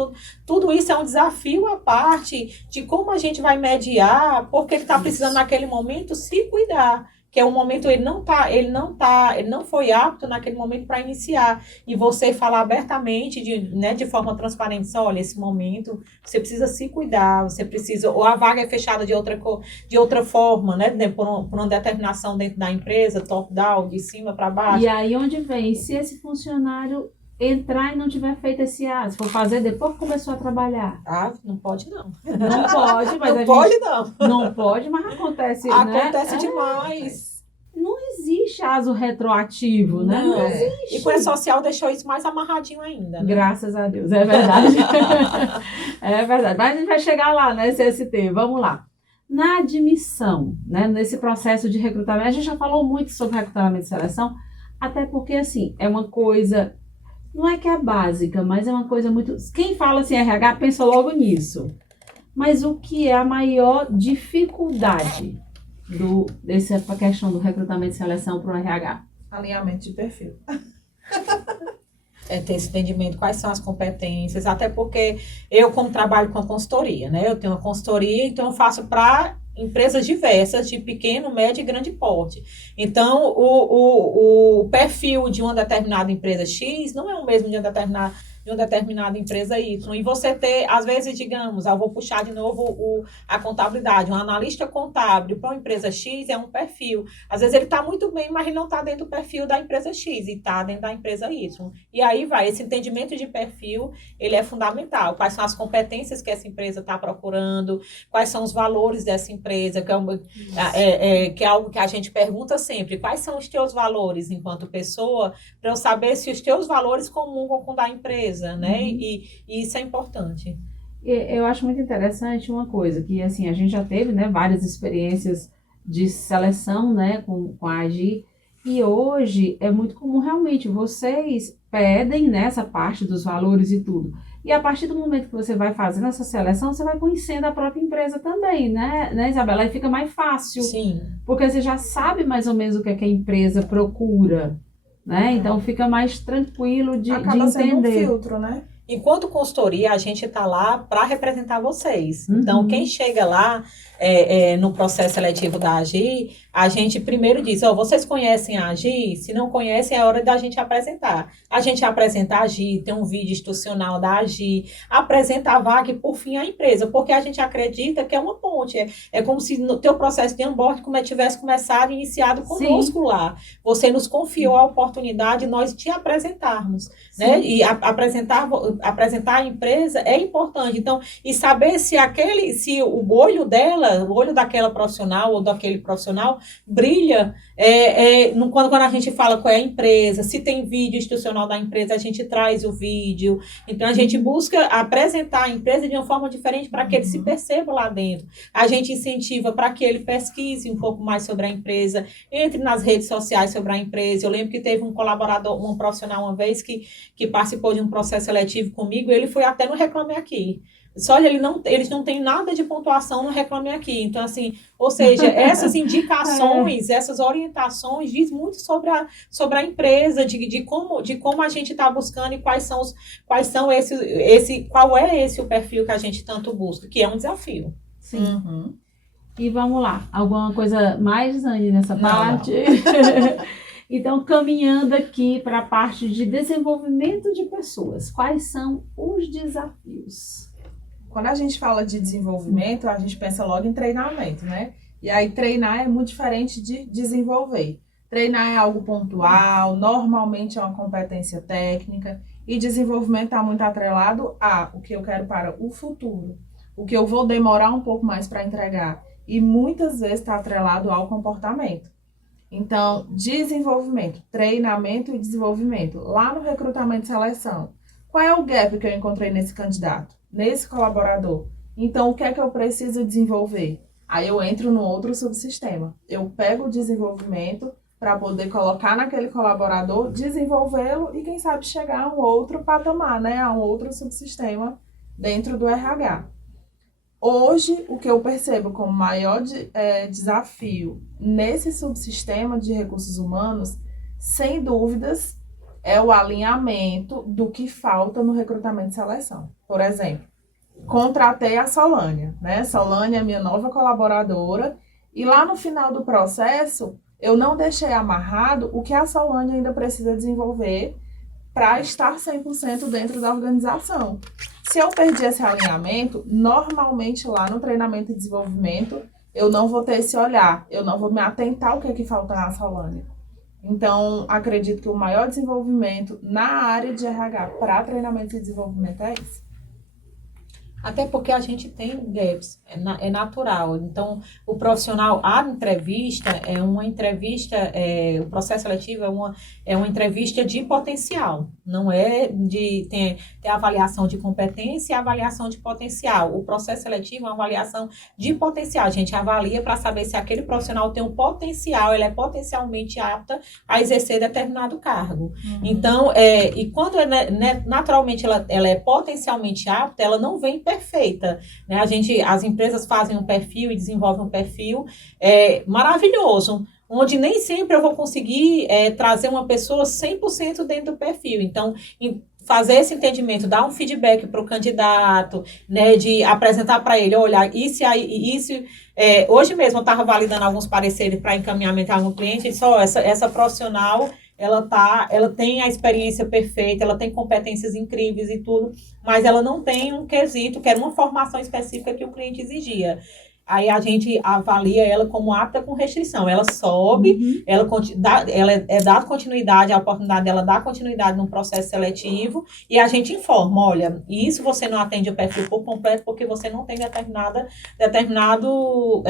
tudo isso é um desafio à parte de como a gente vai mediar, porque ele está precisando naquele momento se cuidar. Que é um momento, ele não foi apto naquele momento para iniciar. E você falar abertamente, de forma transparente, olha, esse momento, você precisa se cuidar, você precisa, ou a vaga é fechada de outra forma, né? Por uma determinação dentro da empresa, top-down, de cima para baixo. E aí onde vem, se esse funcionário entrar e não tiver feito esse ato, se for fazer depois que começou a trabalhar. Não pode não. Não pode, mas não pode não. Não pode, mas acontece, acontece demais. Não existe aso retroativo, né? Não existe. E o E-Social deixou isso mais amarradinho ainda. Né? Graças a Deus, é verdade. É verdade. Mas a gente vai chegar lá, né, CST. Vamos lá. Na admissão, né, nesse processo de recrutamento, a gente já falou muito sobre recrutamento e seleção, até porque, assim, é uma coisa, não é que é básica, mas é uma coisa muito... Quem fala assim, RH, pensa logo nisso. Mas o que é a maior dificuldade dessa questão do recrutamento e seleção para o RH? Alinhamento de perfil. Ter esse entendimento, quais são as competências, até porque eu, como trabalho com consultoria, né? Eu tenho uma consultoria, então eu faço para empresas diversas, de pequeno, médio e grande porte. Então, o perfil de uma determinada empresa X não é o mesmo de uma determinada empresa Y. E você ter, às vezes, digamos, eu vou puxar de novo a contabilidade, um analista contábil para uma empresa X é um perfil. Às vezes ele está muito bem, mas ele não está dentro do perfil da empresa X e está dentro da empresa Y. E aí esse entendimento de perfil, ele é fundamental. Quais são as competências que essa empresa está procurando, quais são os valores dessa empresa, que é algo que a gente pergunta sempre, quais são os teus valores enquanto pessoa, para eu saber se os teus valores comungam com o da empresa. Né? E isso é importante. Eu acho muito interessante uma coisa, que assim, a gente já teve, né, várias experiências de seleção, né, com a AGI, e hoje é muito comum realmente, vocês pedem, né, essa parte dos valores e tudo, e a partir do momento que você vai fazendo essa seleção, você vai conhecendo a própria empresa também, né, Isabela? Aí fica mais fácil. Sim. Porque você já sabe mais ou menos o que é que a empresa procura. Né? Então fica mais tranquilo de entender. Acaba sendo um filtro, né? Enquanto consultoria, a gente está lá para representar vocês. Então, quem chega lá no processo seletivo da AGI, a gente primeiro diz, vocês conhecem a AGI? Se não conhecem, é hora da gente apresentar. A gente apresenta a AGI, tem um vídeo institucional da AGI, apresenta a vaga e, por fim, a empresa, porque a gente acredita que é uma ponte. É como se no teu processo de onboarding tivesse começado e iniciado conosco. Sim. Lá. Você nos confiou a oportunidade de nós te apresentarmos. Né? E apresentar a empresa é importante. Então, e saber se o olho dela, o olho daquela profissional ou daquele profissional brilha quando a gente fala qual é a empresa, se tem vídeo institucional da empresa, a gente traz o vídeo. Então, a gente busca apresentar a empresa de uma forma diferente para que ele se perceba lá dentro. A gente incentiva para que ele pesquise um pouco mais sobre a empresa, entre nas redes sociais sobre a empresa. Eu lembro que teve um colaborador, um profissional uma vez que participou de um processo seletivo comigo, ele foi até no Reclame Aqui. Só eles não têm nada de pontuação no Reclame Aqui. Então, assim, ou seja, essas indicações, essas orientações diz muito sobre a empresa, de como a gente está buscando e qual é esse o perfil que a gente tanto busca, que é um desafio. Sim. E vamos lá, alguma coisa mais, Zane, nessa parte? Então, caminhando aqui para a parte de desenvolvimento de pessoas, quais são os desafios? Quando a gente fala de desenvolvimento, a gente pensa logo em treinamento, né? E aí treinar é muito diferente de desenvolver. Treinar é algo pontual, normalmente é uma competência técnica, e desenvolvimento está muito atrelado a o que eu quero para o futuro, o que eu vou demorar um pouco mais para entregar, e muitas vezes está atrelado ao comportamento. Então, desenvolvimento, treinamento e desenvolvimento. Lá no recrutamento e seleção, qual é o gap que eu encontrei nesse candidato, nesse colaborador? Então, o que é que eu preciso desenvolver? Aí eu entro no outro subsistema. Eu pego o desenvolvimento para poder colocar naquele colaborador, desenvolvê-lo e, quem sabe, chegar a um outro patamar, né? A um outro subsistema dentro do RH. Hoje, o que eu percebo como maior desafio nesse subsistema de recursos humanos, sem dúvidas, é o alinhamento do que falta no recrutamento e seleção. Por exemplo, contratei a Solânia, né? Solânia é minha nova colaboradora, e lá no final do processo, eu não deixei amarrado o que a Solânia ainda precisa desenvolver para estar 100% dentro da organização. Se eu perdi esse alinhamento, normalmente lá no treinamento e desenvolvimento, eu não vou ter esse olhar, eu não vou me atentar ao que é que falta na Solânia. Então, acredito que o maior desenvolvimento na área de RH para treinamento e desenvolvimento é isso. Até porque a gente tem gaps, é natural. Então, o profissional, a entrevista é uma entrevista, o processo seletivo é uma entrevista de potencial, não é de tem avaliação de competência e avaliação de potencial. O processo seletivo é uma avaliação de potencial. A gente avalia para saber se aquele profissional tem um potencial, ele é potencialmente apta a exercer determinado cargo. Uhum. Então, e quando naturalmente ela é potencialmente apta, ela não vem perfeita, né? As empresas fazem um perfil e desenvolvem um perfil maravilhoso, onde nem sempre eu vou conseguir trazer uma pessoa 100% dentro do perfil. Então, fazer esse entendimento, dar um feedback para o candidato, né, de apresentar para ele, olha, isso aí, isso. Hoje mesmo eu estava validando alguns pareceres para encaminhamento a algum cliente, e só essa profissional, ela tem a experiência perfeita, ela tem competências incríveis e tudo, mas ela não tem um quesito, que era uma formação específica que o cliente exigia. Aí a gente avalia ela como apta com restrição. Ela sobe, ela é dada continuidade, a oportunidade dela dar continuidade no processo seletivo, e a gente informa, olha, isso você não atende o perfil por completo porque você não tem determinado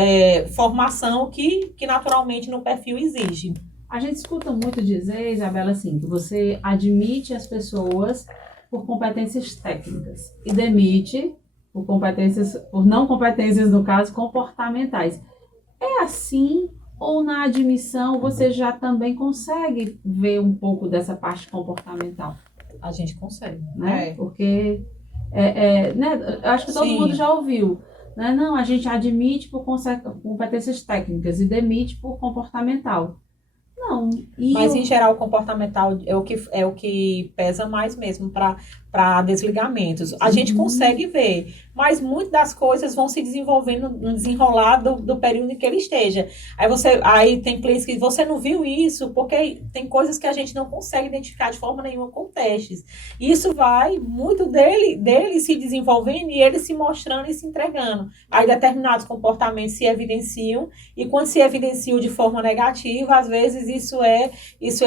formação que naturalmente no perfil exige. A gente escuta muito dizer, Isabela, assim, que você admite as pessoas por competências técnicas e demite por não competências, no caso, comportamentais. É assim ou na admissão você já também consegue ver um pouco dessa parte comportamental? A gente consegue. Né? Porque, né, eu acho que todo mundo já ouviu. Né? Não, a gente admite por competências técnicas e demite por comportamental. Não. Mas, em geral, o comportamental é o que pesa mais mesmo para desligamentos. A gente consegue ver, mas muitas das coisas vão se desenvolvendo no desenrolar do período em que ele esteja. Aí tem clientes que você não viu isso, porque tem coisas que a gente não consegue identificar de forma nenhuma com testes. Isso vai muito dele se desenvolvendo e ele se mostrando e se entregando. Aí determinados comportamentos se evidenciam, e quando se evidenciam de forma negativa, às vezes isso é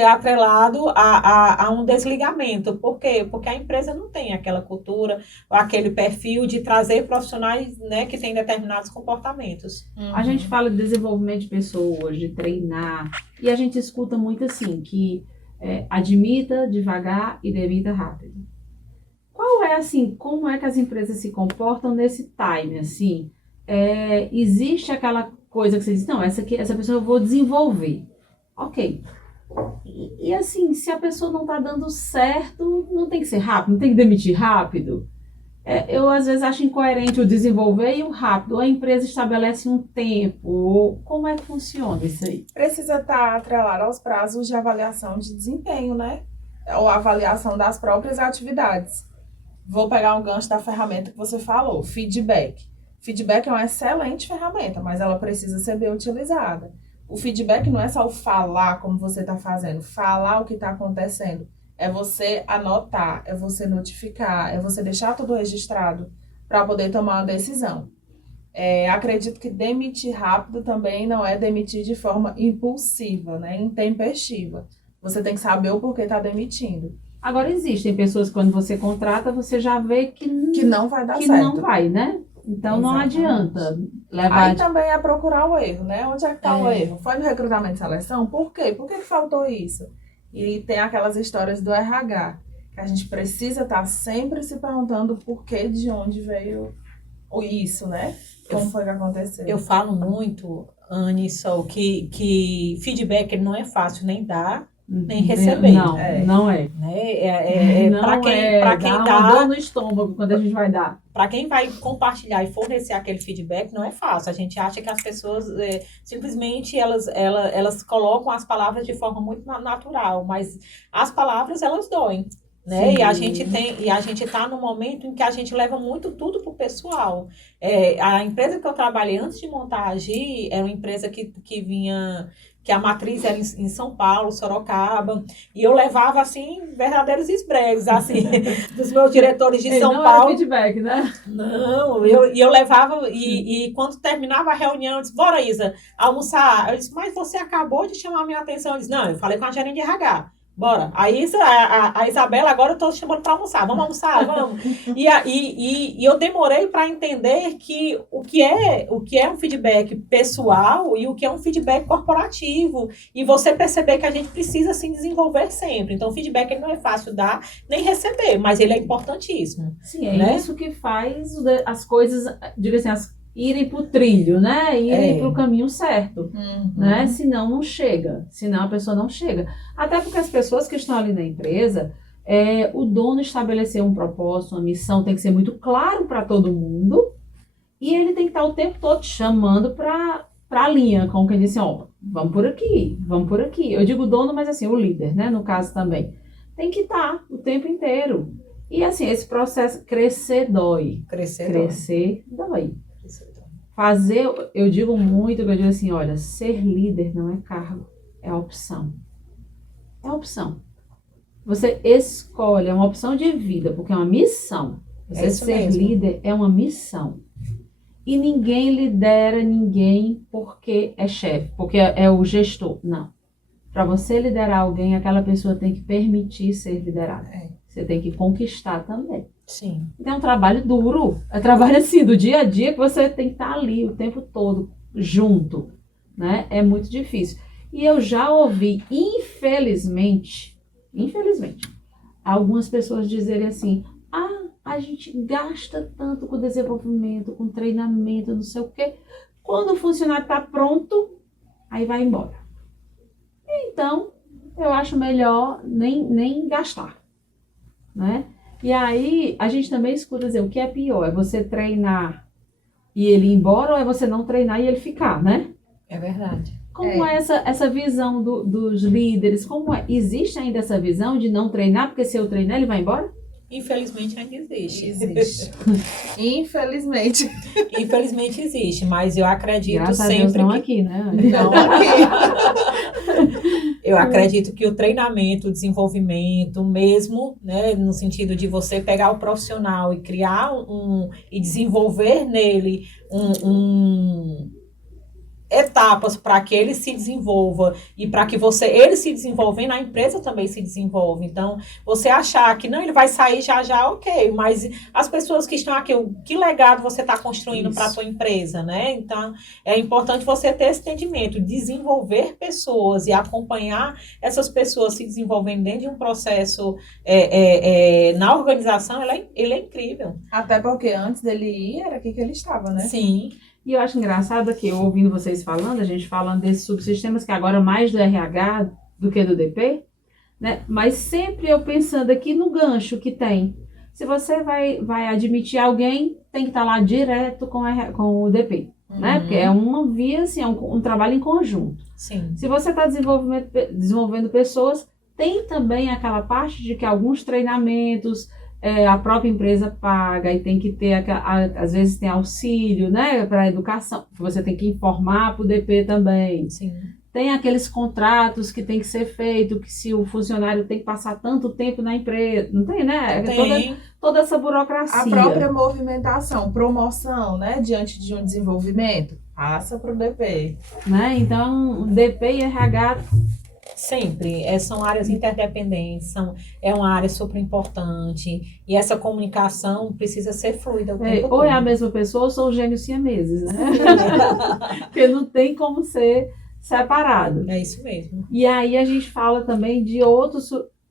atrelado a um desligamento. Por quê? Porque a empresa não tem aquela cultura, aquele perfil de trazer profissionais, né, que têm determinados comportamentos. A gente fala de desenvolvimento de pessoas, de treinar, e a gente escuta muito assim, que admita devagar e demita rápido. Qual é, assim, como é que as empresas se comportam nesse time, assim? Existe aquela coisa que você diz, não, essa pessoa eu vou desenvolver. Ok. E assim, se a pessoa não está dando certo, não tem que ser rápido, não tem que demitir rápido. Eu às vezes acho incoerente o desenvolver e o rápido. Ou a empresa estabelece um tempo, ou como é que funciona isso aí? Precisa estar atrelado aos prazos de avaliação de desempenho, né? Ou avaliação das próprias atividades. Vou pegar um gancho da ferramenta que você falou, feedback. Feedback é uma excelente ferramenta, mas ela precisa ser bem utilizada. O feedback não é só o falar como você está fazendo, falar o que está acontecendo. É você anotar, é você notificar, é você deixar tudo registrado para poder tomar uma decisão. Acredito que demitir rápido também não é demitir de forma impulsiva, né? Intempestiva. Você tem que saber o porquê está demitindo. Agora, existem pessoas que quando você contrata, você já vê que não vai dar que certo. não vai, né? Então, não Exatamente. adianta levar... Aí também é procurar o erro, né? Onde é que está o erro? Foi no recrutamento e seleção? Por quê? Por que faltou isso? E tem aquelas histórias do RH, que a gente precisa estar sempre se perguntando o porquê, de onde veio isso, né? Como foi que aconteceu? Eu falo muito, Anne, só que feedback não é fácil nem dar, nem receber. Não, não é. Né? Para quem dá dá uma dor no estômago quando a gente vai dar. Para quem vai compartilhar e fornecer aquele feedback, não é fácil. A gente acha que as pessoas simplesmente elas colocam as palavras de forma muito natural, mas as palavras elas doem. Né? E a gente está num momento em que a gente leva muito tudo para o pessoal. A empresa que eu trabalhei antes de montar a Agi era uma empresa que vinha, que a matriz era em São Paulo, Sorocaba, e eu levava, assim, verdadeiros esbregos, assim, dos meus diretores de São não Paulo. Era feedback, né? Não, eu levava, e quando terminava a reunião, eu disse, bora, Isa, almoçar. Eu disse, mas você acabou de chamar a minha atenção. Eu disse, não, eu falei com a gerente de RH. Bora. A Isabela, agora eu estou chamando para almoçar. Vamos almoçar, vamos. E eu demorei para entender que o que é um feedback pessoal e o que é um feedback corporativo. E você perceber que a gente precisa se desenvolver sempre. Então, o feedback ele não é fácil dar nem receber, mas ele é importantíssimo. Sim, né? Isso que faz as coisas, diga assim, irem para o trilho, né? Irem para o caminho certo, né? Senão não chega, senão a pessoa não chega. Até porque as pessoas que estão ali na empresa, o dono estabeleceu um propósito, uma missão, tem que ser muito claro para todo mundo, e ele tem que estar o tempo todo chamando para a linha, como quem disse, ó, vamos por aqui, vamos por aqui. Eu digo dono, mas assim, o líder, né? No caso também. Tem que estar o tempo inteiro. E assim, esse processo, crescer dói. Crescer dói. Fazer, eu digo assim, olha, ser líder não é cargo, é opção. É opção. Você escolhe, é uma opção de vida, porque é uma missão. Você ser líder é uma missão. E ninguém lidera ninguém porque é chefe, porque é o gestor. Não. Para você liderar alguém, aquela pessoa tem que permitir ser liderada. Você tem que conquistar também. Sim. Então é um trabalho duro, é trabalho assim, do dia a dia, que você tem que estar ali o tempo todo, junto, né? É muito difícil. E eu já ouvi, infelizmente, algumas pessoas dizerem assim, a gente gasta tanto com desenvolvimento, com treinamento, não sei o quê, quando o funcionário está pronto, aí vai embora. Então, eu acho melhor nem gastar, né? E aí, a gente também escuta dizer, o que é pior? É você treinar e ele ir embora, ou é você não treinar e ele ficar, né? É verdade. Como é essa visão dos líderes? Como é? Existe ainda essa visão de não treinar, porque se eu treinar, ele vai embora? Infelizmente ainda existe. Existe. Infelizmente. Infelizmente existe, mas eu acredito Graças sempre a Deus, não que... aqui, né? Não aqui. Eu acredito que o treinamento, o desenvolvimento, mesmo, né, no sentido de você pegar o profissional e criar e desenvolver nele etapas para que ele se desenvolva e para que ele se desenvolvendo, a empresa também se desenvolve. Então, você achar que não, ele vai sair já, ok, mas as pessoas que estão aqui, que legado você está construindo para a sua empresa, né? Então, é importante você ter esse entendimento, desenvolver pessoas e acompanhar essas pessoas se desenvolvendo dentro de um processo na organização, ele é incrível. Até porque antes dele ir, era aqui que ele estava, né? Sim. E eu acho engraçado que, eu ouvindo vocês falando, a gente falando desses subsistemas, que agora mais do RH do que do DP, né? Mas sempre eu pensando aqui no gancho que tem. Se você vai admitir alguém, tem que estar lá direto com o DP, né? Porque é uma via, assim, é um trabalho em conjunto. Sim. Se você está desenvolvendo pessoas, tem também aquela parte de que alguns treinamentos... a própria empresa paga e tem que ter, às vezes tem auxílio, né, para a educação, você tem que informar para o DP também. Sim. tem aqueles contratos que tem que ser feito, que se o funcionário tem que passar tanto tempo na empresa, não tem, né? Tem. Toda essa burocracia. A própria movimentação, promoção, né, diante de um desenvolvimento, passa para o DP. Né? Então, DP e RH Sempre. São áreas interdependentes, é uma área super importante. E essa comunicação precisa ser fluida o tempo ou é todo. a mesma pessoa ou são gêmeos siameses, né? Porque não tem como ser separado. É isso mesmo. E aí a gente fala também de outro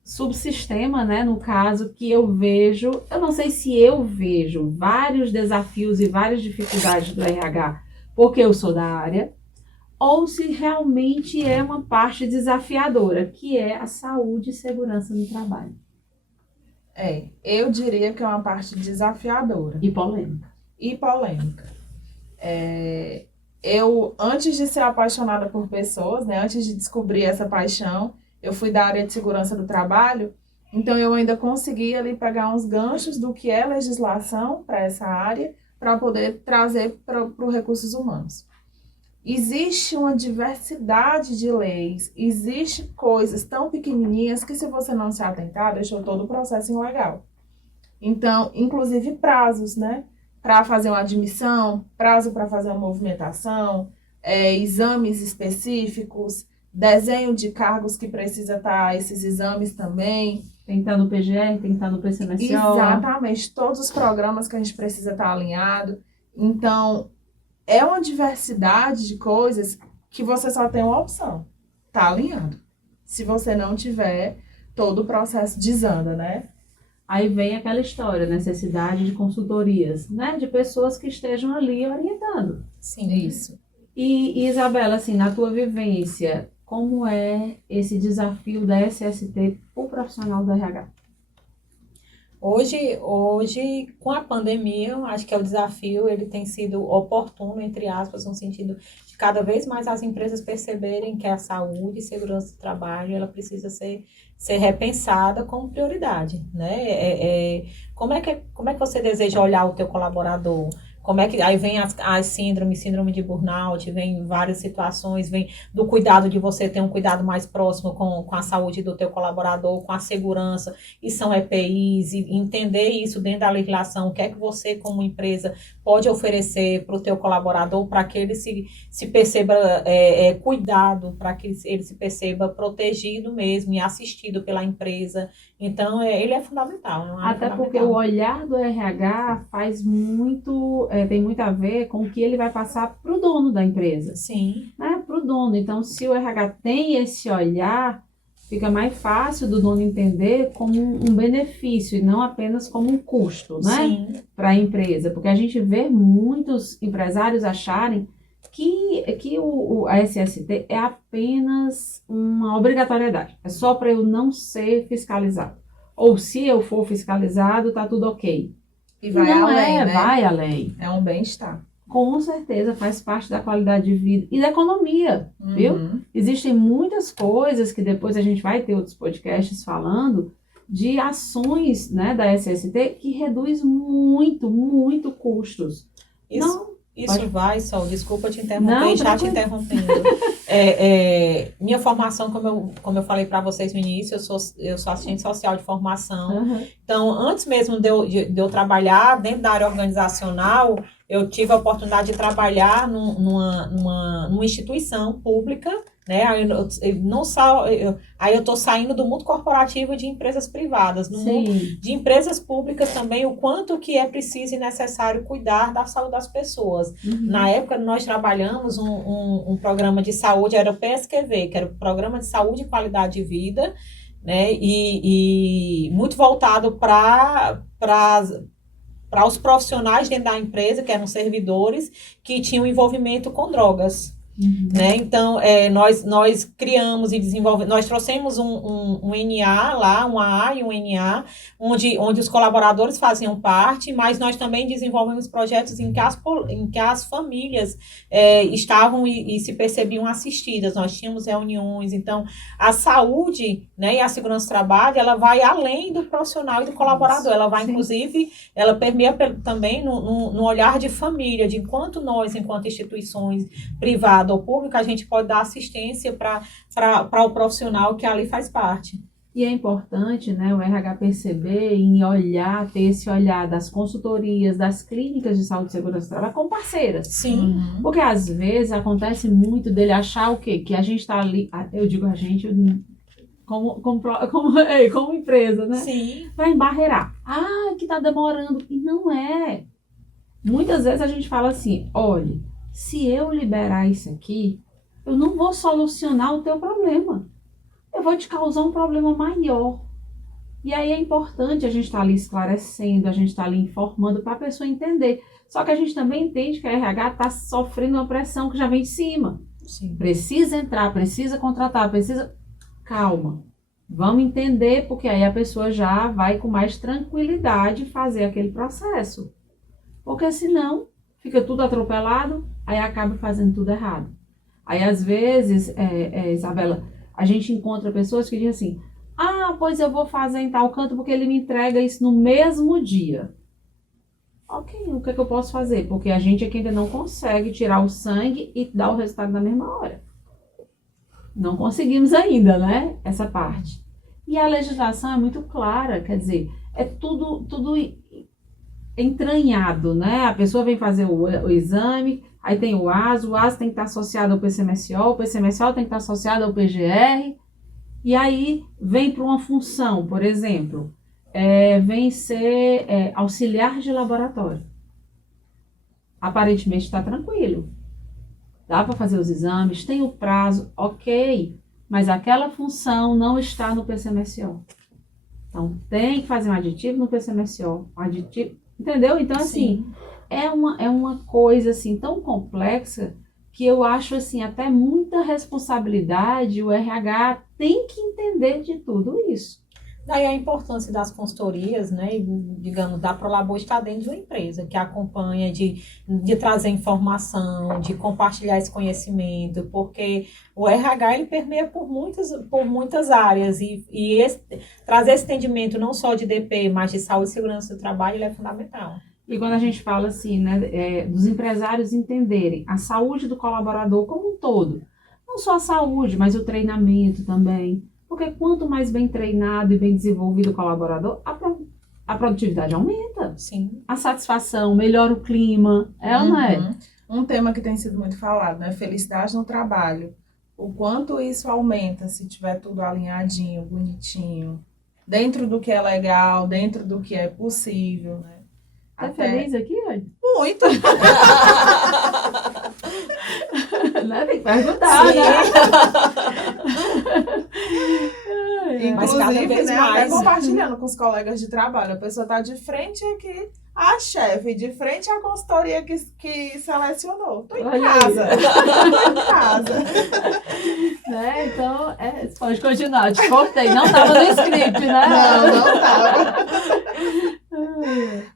subsistema, né? No caso, que eu vejo, eu não sei se eu vejo vários desafios e várias dificuldades do RH, porque eu sou da área, ou se realmente é uma parte desafiadora, que é a saúde e segurança no trabalho. Eu diria que é uma parte desafiadora. E polêmica. E polêmica. Eu, antes de ser apaixonada por pessoas, né, antes de descobrir essa paixão, eu fui da área de segurança do trabalho, então eu ainda consegui ali pegar uns ganchos do que é legislação para essa área, para poder trazer para os recursos humanos. Existe uma diversidade de leis, existe coisas tão pequenininhas que se você não se atentar, deixou todo o processo ilegal. Então, inclusive prazos, né? Para fazer uma admissão, prazo para fazer uma movimentação, exames específicos, desenho de cargos que precisa estar esses exames também. Tem que estar no PGR, tem que estar no PCMSO. Exatamente, todos os programas que a gente precisa estar alinhado. Então, é uma diversidade de coisas que você só tem uma opção, tá alinhado. Se você não tiver, todo o processo desanda, né? Aí vem aquela história, necessidade de consultorias, né? De pessoas que estejam ali orientando. Sim. Isso. E Isabela, assim, na tua vivência, como é esse desafio da SST para o profissional do RH? Hoje, com a pandemia, eu acho que o desafio ele tem sido oportuno, entre aspas, no sentido de cada vez mais as empresas perceberem que a saúde e segurança do trabalho ela precisa ser repensada como prioridade, né? Como é que você deseja olhar o teu colaborador? Como é que aí vem as síndrome de burnout, vem várias situações, vem do cuidado de você ter um cuidado mais próximo com a saúde do teu colaborador, com a segurança, e são EPIs, e entender isso dentro da legislação, o que é que você como empresa pode oferecer para o teu colaborador, para que ele se perceba cuidado, para que ele se perceba protegido mesmo e assistido pela empresa. Então, ele é fundamental. Até porque o olhar do RH faz muito, tem muito a ver com o que ele vai passar para o dono da empresa. Sim. Né? Para o dono. Então, se o RH tem esse olhar, fica mais fácil do dono entender como um benefício e não apenas como um custo, né? Para a empresa. Porque a gente vê muitos empresários acharem que a SST é apenas uma obrigatoriedade. É só para eu não ser fiscalizado. Ou se eu for fiscalizado, tá tudo ok. E vai não além, né? Vai além. É um bem-estar. Com certeza, faz parte da qualidade de vida e da economia, viu? Existem muitas coisas que depois a gente vai ter outros podcasts falando de ações, né, da SST que reduz muito, muito custos. Desculpa te interromper, já te interrompendo. Minha formação, como eu falei para vocês no início, eu sou assistente social de formação. Uhum. Então, antes mesmo de eu trabalhar dentro da área organizacional, eu tive a oportunidade de trabalhar numa instituição pública, né? Aí eu estou saindo do mundo corporativo de empresas privadas, no mundo de empresas públicas também, o quanto que é preciso e necessário cuidar da saúde das pessoas. Uhum. Na época, nós trabalhamos um programa de saúde, era o PSQV, que era o Programa de Saúde e Qualidade de Vida, né? E muito voltado para os profissionais dentro da empresa, que eram servidores, que tinham envolvimento com drogas. Uhum. Né? Então, nós criamos e desenvolvemos, nós trouxemos um NA lá, um AA e um NA, onde os colaboradores faziam parte, mas nós também desenvolvemos projetos em que as famílias estavam e se percebiam assistidas, nós tínhamos reuniões. Então, a saúde, né, e a segurança do trabalho, ela vai além do profissional e do colaborador, ela vai, inclusive, ela permeia também no olhar de família, de enquanto nós, enquanto instituições privadas, contador público, a gente pode dar assistência para o profissional que ali faz parte. E é importante, né, o RH perceber e olhar, ter esse olhar das consultorias, das clínicas de saúde e segurança do trabalho como parceiras. Sim. Porque às vezes acontece muito dele achar o quê? Que a gente está ali, eu digo a gente como empresa, né? Sim. Para embarrear. Ah, que está demorando. E não é. Muitas vezes a gente fala assim, olha, se eu liberar isso aqui, eu não vou solucionar o teu problema. Eu vou te causar um problema maior. E aí é importante a gente estar ali esclarecendo, a gente estar ali informando para a pessoa entender. Só que a gente também entende que a RH está sofrendo uma pressão que já vem de cima. Sim. Precisa entrar, precisa contratar, precisa... Calma. Vamos entender, porque aí a pessoa já vai com mais tranquilidade fazer aquele processo. Porque senão fica tudo atropelado, aí acaba fazendo tudo errado. Aí às vezes, Isabela, a gente encontra pessoas que dizem assim, ah, pois eu vou fazer em tal canto porque ele me entrega isso no mesmo dia. Ok, o que é que eu posso fazer? Porque a gente aqui ainda não consegue tirar o sangue e dar o resultado na mesma hora. Não conseguimos ainda, né? Essa parte. E a legislação é muito clara, quer dizer, é tudo entranhado, né? A pessoa vem fazer o exame, aí tem o ASO tem que estar associado ao PCMSO, o PCMSO tem que estar associado ao PGR, e aí vem para uma função, por exemplo, vem ser auxiliar de laboratório. Aparentemente está tranquilo. Dá para fazer os exames, tem o prazo, ok, mas aquela função não está no PCMSO. Então, tem que fazer um aditivo no PCMSO, entendeu? Então, assim, é uma coisa, assim, tão complexa que eu acho, assim, até muita responsabilidade, o RH tem que entender de tudo isso. Daí a importância das consultorias, né, digamos, da Prolabor estar dentro de uma empresa que acompanha, de trazer informação, de compartilhar esse conhecimento, porque o RH ele permeia por muitas áreas e trazer esse entendimento não só de DP, mas de saúde e segurança do trabalho, ele é fundamental. E quando a gente fala assim, né, dos empresários entenderem a saúde do colaborador como um todo, não só a saúde, mas o treinamento também. Porque quanto mais bem treinado e bem desenvolvido o colaborador, a produtividade aumenta. Sim. A satisfação, melhora o clima, ou não é? Um tema que tem sido muito falado, né? Felicidade no trabalho. O quanto isso aumenta se tiver tudo alinhadinho, bonitinho, dentro do que é legal, dentro do que é possível, né? Tá feliz aqui, olha? Muito! Né? Tem que perguntar, né? Inclusive, né, até compartilhando com os colegas de trabalho. A pessoa está de frente aqui à chefe, de frente à consultoria que selecionou. Estou em casa. Estou em casa. Né? Então, pode continuar. Te cortei. Não estava no script, né? Não estava.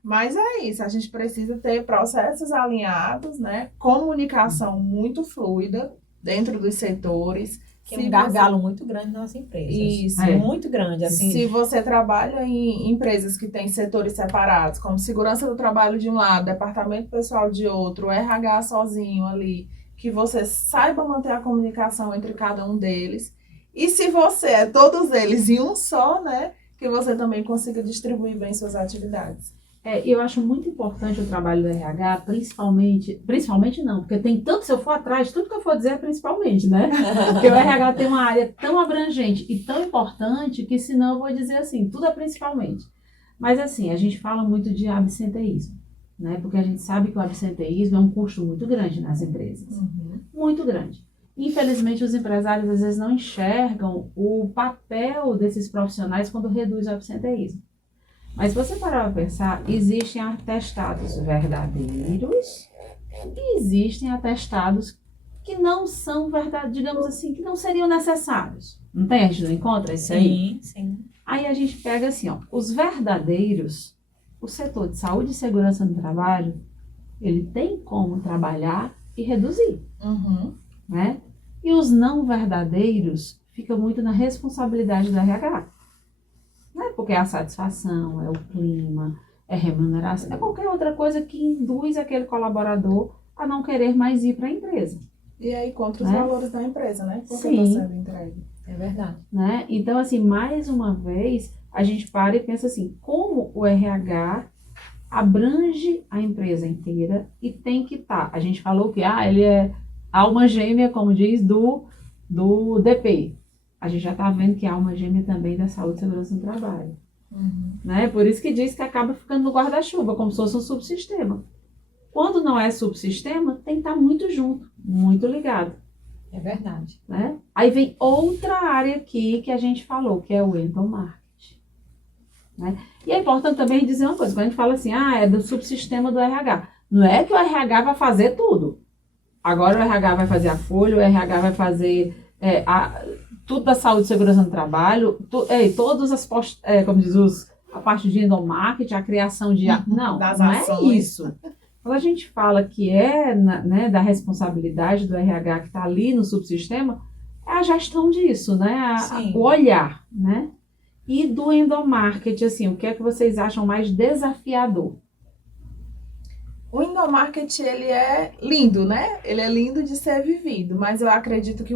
Mas é isso. A gente precisa ter processos alinhados, né? Comunicação muito fluida dentro dos setores. Que é um gargalo muito grande nas empresas. Isso. Muito grande, assim. Se você trabalha em empresas que têm setores separados, como segurança do trabalho de um lado, departamento pessoal de outro, RH sozinho ali, que você saiba manter a comunicação entre cada um deles. E se você é todos eles em um só, né, que você também consiga distribuir bem suas atividades. Eu acho muito importante o trabalho do RH, principalmente não, porque tem tanto, se eu for atrás, tudo que eu for dizer é principalmente, né? Porque o RH tem uma área tão abrangente e tão importante que senão eu vou dizer assim, tudo é principalmente. Mas assim, a gente fala muito de absenteísmo, né? Porque a gente sabe que o absenteísmo é um custo muito grande nas empresas, muito grande. Infelizmente, os empresários às vezes não enxergam o papel desses profissionais quando reduz o absenteísmo. Mas se você parar para pensar, existem atestados verdadeiros e existem atestados que não são verdadeiros, digamos assim, que não seriam necessários. Não tem? A gente não encontra isso aí? Sim. Aí a gente pega assim, ó, os verdadeiros, o setor de saúde e segurança no trabalho, ele tem como trabalhar e reduzir, né? E os não verdadeiros ficam muito na responsabilidade do RH. Né? Porque é a satisfação, é o clima, é remuneração, é qualquer outra coisa que induz aquele colaborador a não querer mais ir para a empresa. E aí contra os Né? valores da empresa, né? Porque Sim. está sendo entregue. É verdade. Né? Então, assim, mais uma vez, a gente para e pensa assim, como o RH abrange a empresa inteira e tem que estar. A gente falou que ele é alma gêmea, como diz, do DP. A gente já está vendo que é alma gêmea também da saúde e segurança no trabalho. Né? Por isso que diz que acaba ficando no guarda-chuva, como se fosse um subsistema. Quando não é subsistema, tem que estar muito junto, muito ligado. É verdade. Né? Aí vem outra área aqui que a gente falou, que é o endomarketing. Né? E é importante também dizer uma coisa, quando a gente fala assim, é do subsistema do RH. Não é que o RH vai fazer tudo. Agora o RH vai fazer a folha, o RH vai fazer tudo da saúde e segurança no trabalho, todas as como diz a parte de endomarketing, a criação de... Não, Das não ações. é isso. Quando a gente fala que né, da responsabilidade do RH que está ali no subsistema, é a gestão disso, né? O olhar, né? E do endomarketing, assim, o que é que vocês acham mais desafiador? O endomarketing, ele é lindo, né? Ele é lindo de ser vivido, mas eu acredito que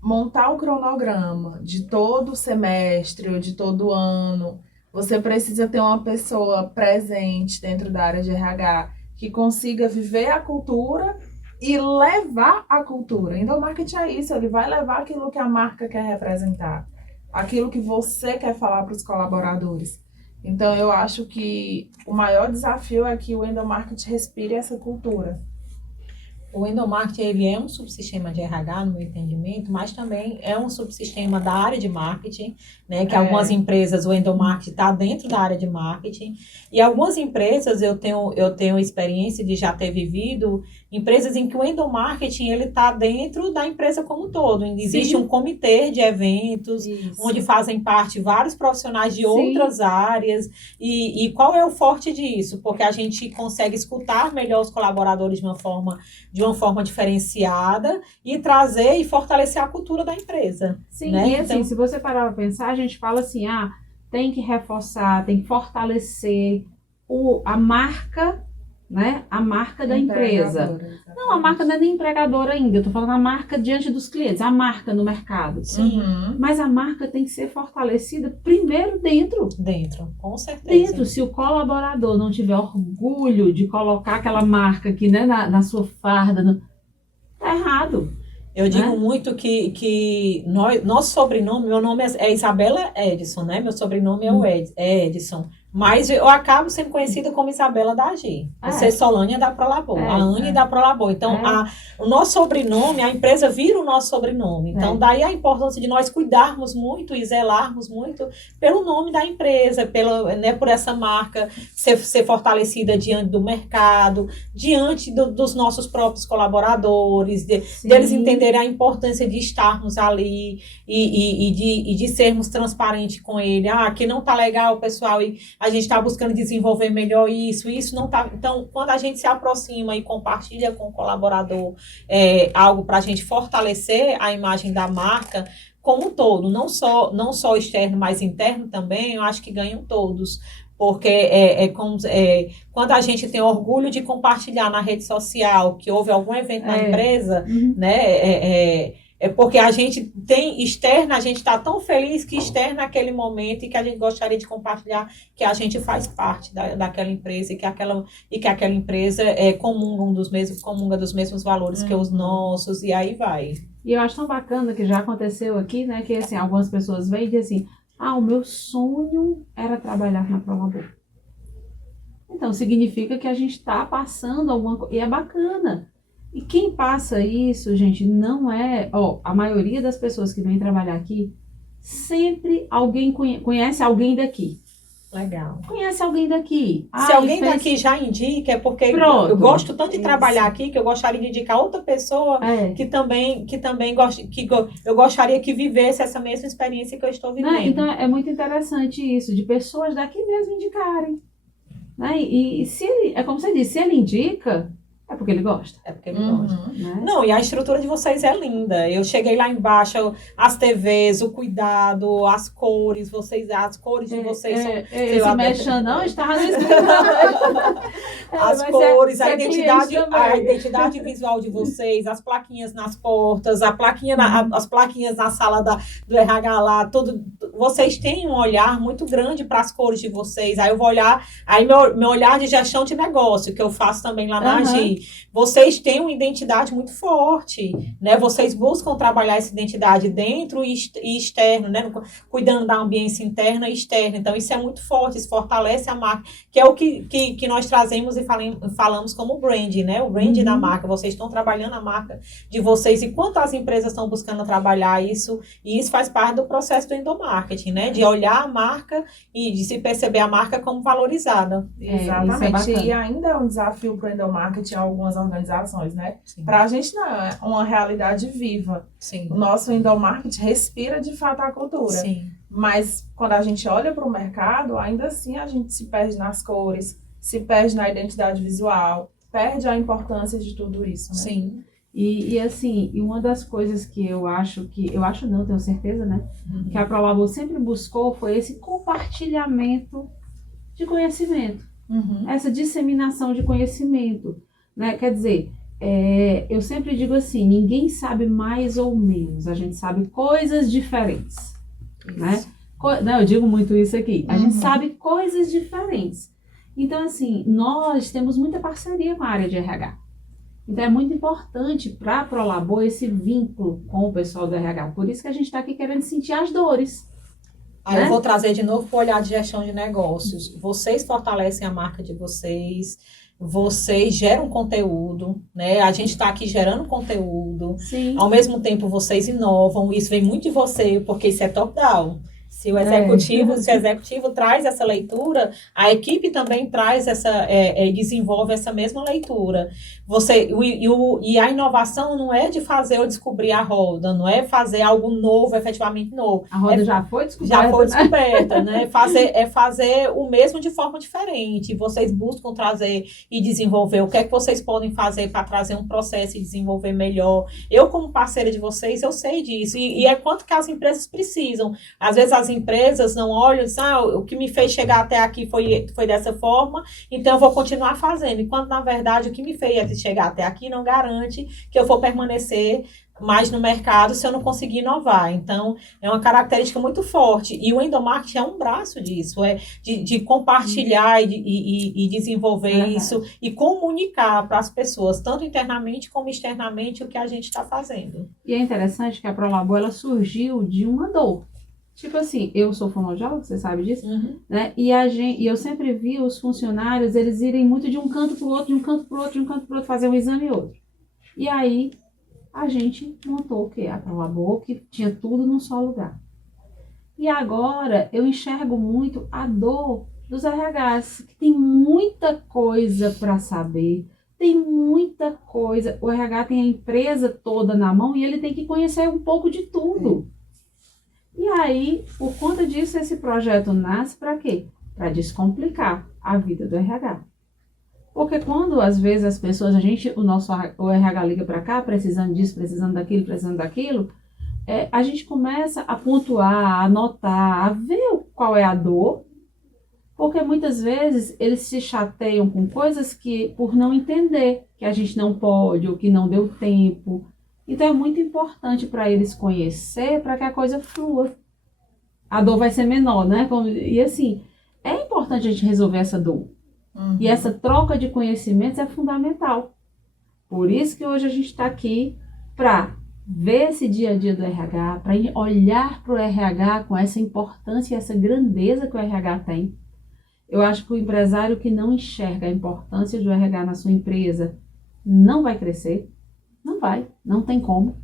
montar o cronograma de todo semestre ou de todo ano, você precisa ter uma pessoa presente dentro da área de RH que consiga viver a cultura e levar a cultura. Endomarketing é isso, ele vai levar aquilo que a marca quer representar, aquilo que você quer falar para os colaboradores. Então, eu acho que o maior desafio é que o endomarketing respire essa cultura. O endomarketing, ele é um subsistema de RH, no meu entendimento, mas também é um subsistema da área de marketing, né? Que algumas empresas, o endomarketing está dentro da área de marketing. E algumas empresas, eu tenho experiência de já ter vivido, empresas em que o endomarketing, ele está dentro da empresa como um todo. Existe um comitê de eventos, onde fazem parte vários profissionais de outras áreas. E qual é o forte disso? Porque a gente consegue escutar melhor os colaboradores de uma forma diferenciada e trazer e fortalecer a cultura da empresa. Sim, né? E assim, se você parar para pensar, a gente fala assim, tem que reforçar, tem que fortalecer a marca, né? A marca da empresa. Não, a marca não é nem empregadora ainda, eu tô falando a marca diante dos clientes, a marca no mercado. Sim. Mas a marca tem que ser fortalecida primeiro dentro. Dentro, com certeza. Dentro, se o colaborador não tiver orgulho de colocar aquela marca aqui, né, na sua farda, tá errado. Eu digo muito que nosso sobrenome, meu nome é Isabela Edson, né? Meu sobrenome é Edson. Mas eu acabo sendo conhecida como Isabela da AG. Você é Solânia da Prolabor, a Anne da Prolabor. Então, o nosso sobrenome, a empresa vira o nosso sobrenome. Então, daí a importância de nós cuidarmos muito e zelarmos muito pelo nome da empresa, por essa marca ser fortalecida diante do mercado, diante dos nossos próprios colaboradores, deles entenderem a importância de estarmos ali e de sermos transparentes com ele. Que não tá legal, pessoal, e a gente está buscando desenvolver melhor isso não está. Então, quando a gente se aproxima e compartilha com o colaborador algo para a gente fortalecer a imagem da marca como um todo, não só externo, mas interno também, eu acho que ganham todos. Porque quando a gente tem orgulho de compartilhar na rede social que houve algum evento na empresa, né? Porque a gente tem externa, a gente está tão feliz que externa aquele momento e que a gente gostaria de compartilhar que a gente faz parte daquela empresa e que aquela empresa comunga dos mesmos valores que os nossos, e aí vai. E eu acho tão bacana que já aconteceu aqui, né, que assim, algumas pessoas vêm e dizem assim, o meu sonho era trabalhar na Prolabor. Então, significa que a gente está passando alguma coisa, e é bacana. E quem passa isso, gente, não é... a maioria das pessoas que vêm trabalhar aqui, sempre alguém conhece alguém daqui. Legal. Conhece alguém daqui. Se alguém daqui já indica, é porque eu gosto tanto de trabalhar aqui, que eu gostaria de indicar outra pessoa que também gosta, eu gostaria que vivesse essa mesma experiência que eu estou vivendo. Então, é muito interessante isso, de pessoas daqui mesmo indicarem. Né? E se ele, é como você disse, se ele indica... É porque ele gosta. É porque ele gosta. Né? Não, e a estrutura de vocês é linda. Eu cheguei lá embaixo, as TVs, o cuidado, as cores de vocês são... Esse mexendo não estava no escritório. as Mas cores, é cliente a também. identidade visual de vocês, as plaquinhas nas portas, as plaquinhas na sala do RH lá, tudo. Vocês têm um olhar muito grande para as cores de vocês. Aí eu vou olhar, aí meu olhar de gestão de negócio, que eu faço também lá na Aham. AGI. Vocês têm uma identidade muito forte, né? Vocês buscam trabalhar essa identidade dentro e externo, né? Cuidando da ambiência interna e externa. Então, isso é muito forte, isso fortalece a marca, que é o que nós trazemos e falamos como brand, né? O brand da marca. Vocês estão trabalhando a marca de vocês e quanto as empresas estão buscando trabalhar isso, e isso faz parte do processo do endomarketing, né? De olhar a marca e de se perceber a marca como valorizada. Exatamente. Isso é E ainda é um desafio para o endomarketing em algumas organizações, né? Sim. Para a gente não, é uma realidade viva. Sim. O nosso endomarketing respira de fato a cultura. Sim. Mas quando a gente olha para o mercado, ainda assim a gente se perde nas cores, se perde na identidade visual, perde a importância de tudo isso, né? Sim. E assim, e uma das coisas que eu acho não, tenho certeza, né? Uhum. Que a ProLabor sempre buscou foi esse compartilhamento de conhecimento, Uhum. essa disseminação de conhecimento, né? Quer dizer, eu sempre digo assim, ninguém sabe mais ou menos, a gente sabe coisas diferentes, né? Não, eu digo muito isso aqui, a gente sabe coisas diferentes. Então, assim, nós temos muita parceria com a área de RH. Então, é muito importante para a ProLabor esse vínculo com o pessoal do RH. Por isso que a gente está aqui querendo sentir as dores. Aí né? eu vou trazer de novo para o olhar de gestão de negócios. Vocês fortalecem a marca de vocês, vocês geram conteúdo, né? A gente está aqui gerando conteúdo. Sim. Ao mesmo tempo, vocês inovam. Isso vem muito de você, porque isso é top-down. Se o executivo traz essa leitura, a equipe também traz desenvolve essa mesma leitura. E a inovação não é de fazer ou descobrir a roda, não é fazer algo novo, efetivamente novo. A roda já foi descoberta. Já foi descoberta, né? Fazer o mesmo de forma diferente. Vocês buscam trazer e desenvolver o que é que vocês podem fazer para trazer um processo e desenvolver melhor. Eu, como parceira de vocês, eu sei disso. E é quanto que as empresas precisam. Às vezes as empresas não olham e dizem, o que me fez chegar até aqui foi dessa forma, então eu vou continuar fazendo. Enquanto, na verdade, o que me fez chegar até aqui não garante que eu vou permanecer mais no mercado se eu não conseguir inovar. Então, é uma característica muito forte. E o endomarketing é um braço disso, de compartilhar e desenvolver isso e comunicar para as pessoas, tanto internamente como externamente, o que a gente está fazendo. E é interessante que a ProLabor, ela surgiu de uma dor. Tipo assim, eu sou fonoaudióloga, você sabe disso, né? E eu sempre vi os funcionários, eles irem muito de um canto para o outro, de um canto para o outro, de um canto para o outro, fazer um exame e outro. E aí, a gente montou o quê? A ProLabor, que tinha tudo num só lugar. E agora, eu enxergo muito a dor dos RHs, que tem muita coisa para saber, tem muita coisa. O RH tem a empresa toda na mão e ele tem que conhecer um pouco de tudo. E aí, por conta disso, esse projeto nasce para quê? Para descomplicar a vida do RH. Porque quando, às vezes, as pessoas, o RH liga para cá, precisando disso, precisando daquilo, a gente começa a pontuar, a anotar, a ver qual é a dor, porque muitas vezes eles se chateiam com coisas que, por não entender, que a gente não pode ou que não deu tempo. Então é muito importante para eles conhecer, para que a coisa flua. A dor vai ser menor, né? E assim, é importante a gente resolver essa dor. E essa troca de conhecimentos é fundamental. Por isso que hoje a gente está aqui para ver esse dia a dia do RH, para olhar para o RH com essa importância e essa grandeza que o RH tem. Eu acho que o empresário que não enxerga a importância do RH na sua empresa não vai crescer. Não vai, não tem como,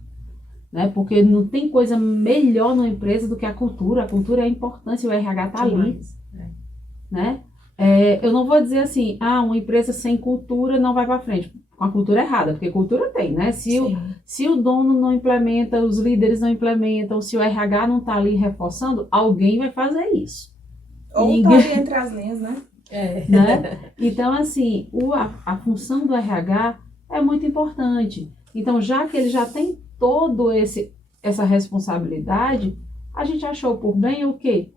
né? Porque não tem coisa melhor numa empresa do que a cultura. A cultura é a importância, o RH está ali, né? Eu não vou dizer assim, uma empresa sem cultura não vai para frente, com a cultura errada, porque cultura tem, né? Se o dono não implementa, os líderes não implementam, se o RH não está ali reforçando, alguém vai fazer isso. Ou está ali entre as linhas, né? Né? Então, assim, a função do RH é muito importante. Então, já que ele já tem essa responsabilidade, a gente achou por bem o quê?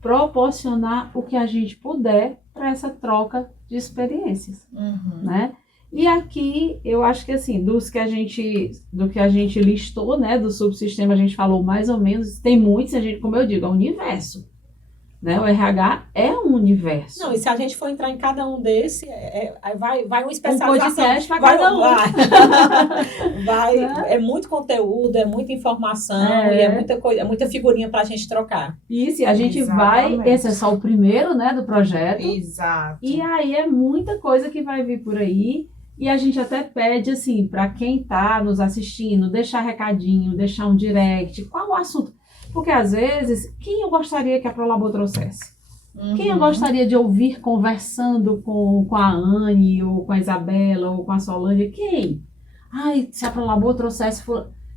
Proporcionar o que a gente puder para essa troca de experiências, Uhum. né? E aqui, eu acho que assim, do que a gente listou, né, do subsistema, a gente falou mais ou menos, tem muitos, como eu digo, é um universo, né? O RH é um universo. Não, e se a gente for entrar em cada um desse, vai uma especialização. podcast para cada um. É muito conteúdo, é muita informação e é muita coisa, é muita figurinha para a gente trocar. Isso, e a gente Exatamente. esse é só o primeiro, né, do projeto. Exato. E aí é muita coisa que vai vir por aí. E a gente até pede, assim, para quem está nos assistindo, deixar recadinho, deixar um direct, qual o assunto? Porque, às vezes, quem eu gostaria que a Prolabor trouxesse? Uhum. Quem eu gostaria de ouvir conversando com a Anne, ou com a Isabela, ou com a Solange? Quem? Ai, se a Prolabor trouxesse...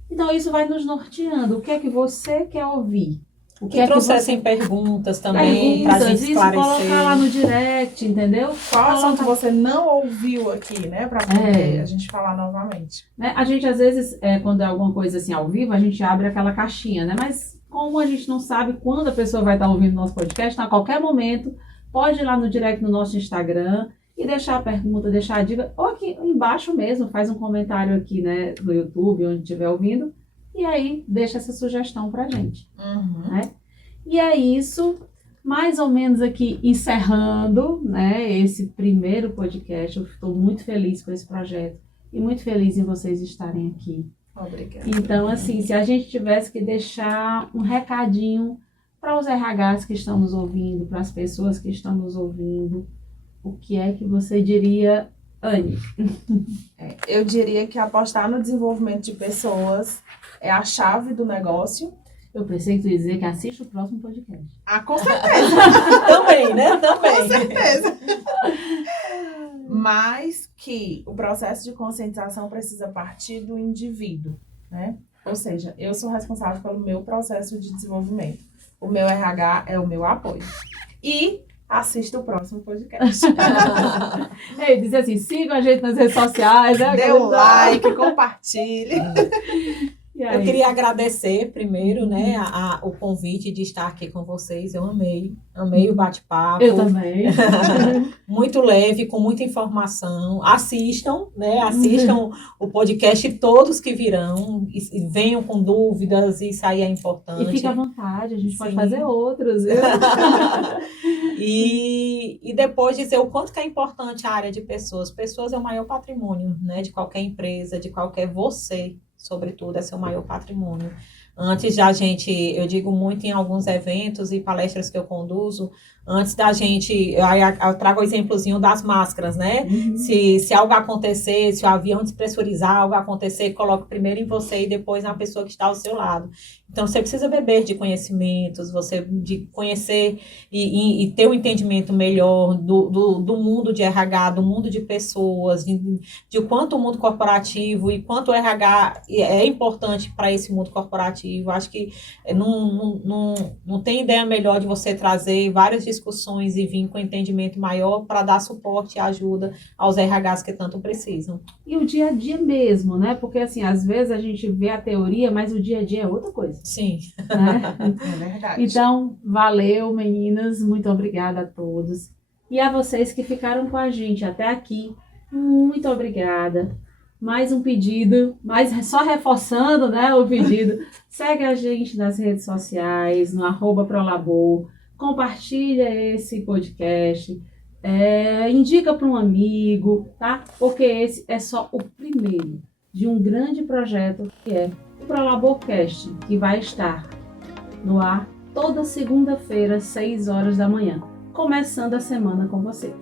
Então, isso vai nos norteando. O que é que você quer ouvir? O que trouxessem perguntas também, para a gente esclarecer. Colocar lá no direct, entendeu? Qual assunto você não ouviu aqui, né? Para poder a gente falar novamente. Né? A gente, às vezes, quando é alguma coisa assim ao vivo, a gente abre aquela caixinha, né? Mas como a gente não sabe quando a pessoa vai estar ouvindo nosso podcast, então, a qualquer momento, pode ir lá no direct no nosso Instagram e deixar a pergunta, deixar a dica, ou aqui embaixo mesmo, faz um comentário aqui, né, no YouTube, onde estiver ouvindo, e aí deixa essa sugestão pra gente. Uhum. Né? E é isso, mais ou menos aqui encerrando, né, esse primeiro podcast. Eu estou muito feliz com esse projeto e muito feliz em vocês estarem aqui. Obrigada. Então, assim, se a gente tivesse que deixar um recadinho para os RHs que estão nos ouvindo, para as pessoas que estão nos ouvindo, o que é que você diria, Anne? Eu diria que apostar no desenvolvimento de pessoas é a chave do negócio. Eu pensei que tu ia dizer que assiste o próximo podcast. Com certeza. Também, né? Também. Com certeza. Mas que o processo de conscientização precisa partir do indivíduo, né? Ou seja, eu sou responsável pelo meu processo de desenvolvimento. O meu RH é o meu apoio. E assista o próximo podcast. Ele diz assim, sigam a gente nas redes sociais. Né? Dê um like, compartilhe. Eu queria agradecer primeiro, né, o convite de estar aqui com vocês. Eu amei o bate-papo. Eu também. Muito leve, com muita informação. Assistam, né, o podcast todos que virão e venham com dúvidas, isso aí é importante. E fique à vontade, a gente pode Sim. fazer outros. Viu? E depois dizer o quanto que é importante a área de pessoas. Pessoas é o maior patrimônio, né, de qualquer empresa, de qualquer você. Sobretudo, é seu maior patrimônio. Antes da gente, eu digo muito em alguns eventos e palestras que eu conduzo, antes da gente, eu trago o exemplozinho das máscaras, né? Uhum. Se algo acontecer, se o avião despressurizar, algo acontecer, coloque primeiro em você e depois na pessoa que está ao seu lado. Então, você precisa beber de conhecimentos, de conhecer e ter um entendimento melhor do mundo de RH, do mundo de pessoas, de quanto o mundo corporativo e quanto o RH é importante para esse mundo corporativo. Acho que não tem ideia melhor de você trazer várias discussões e vir com entendimento maior para dar suporte e ajuda aos RHs que tanto precisam. E o dia a dia mesmo, né? Porque, assim, às vezes a gente vê a teoria, mas o dia a dia é outra coisa. Sim. Né? É verdade. Então, valeu, meninas. Muito obrigada a todos. E a vocês que ficaram com a gente até aqui, muito obrigada. Mais um pedido, só reforçando, né, o pedido. Segue a gente nas redes sociais, no @Prolabor. Compartilha esse podcast. Indica para um amigo, tá? Porque esse é só o primeiro de um grande projeto que é o Prolaborcast, que vai estar no ar toda segunda-feira, 6 horas da manhã, começando a semana com você.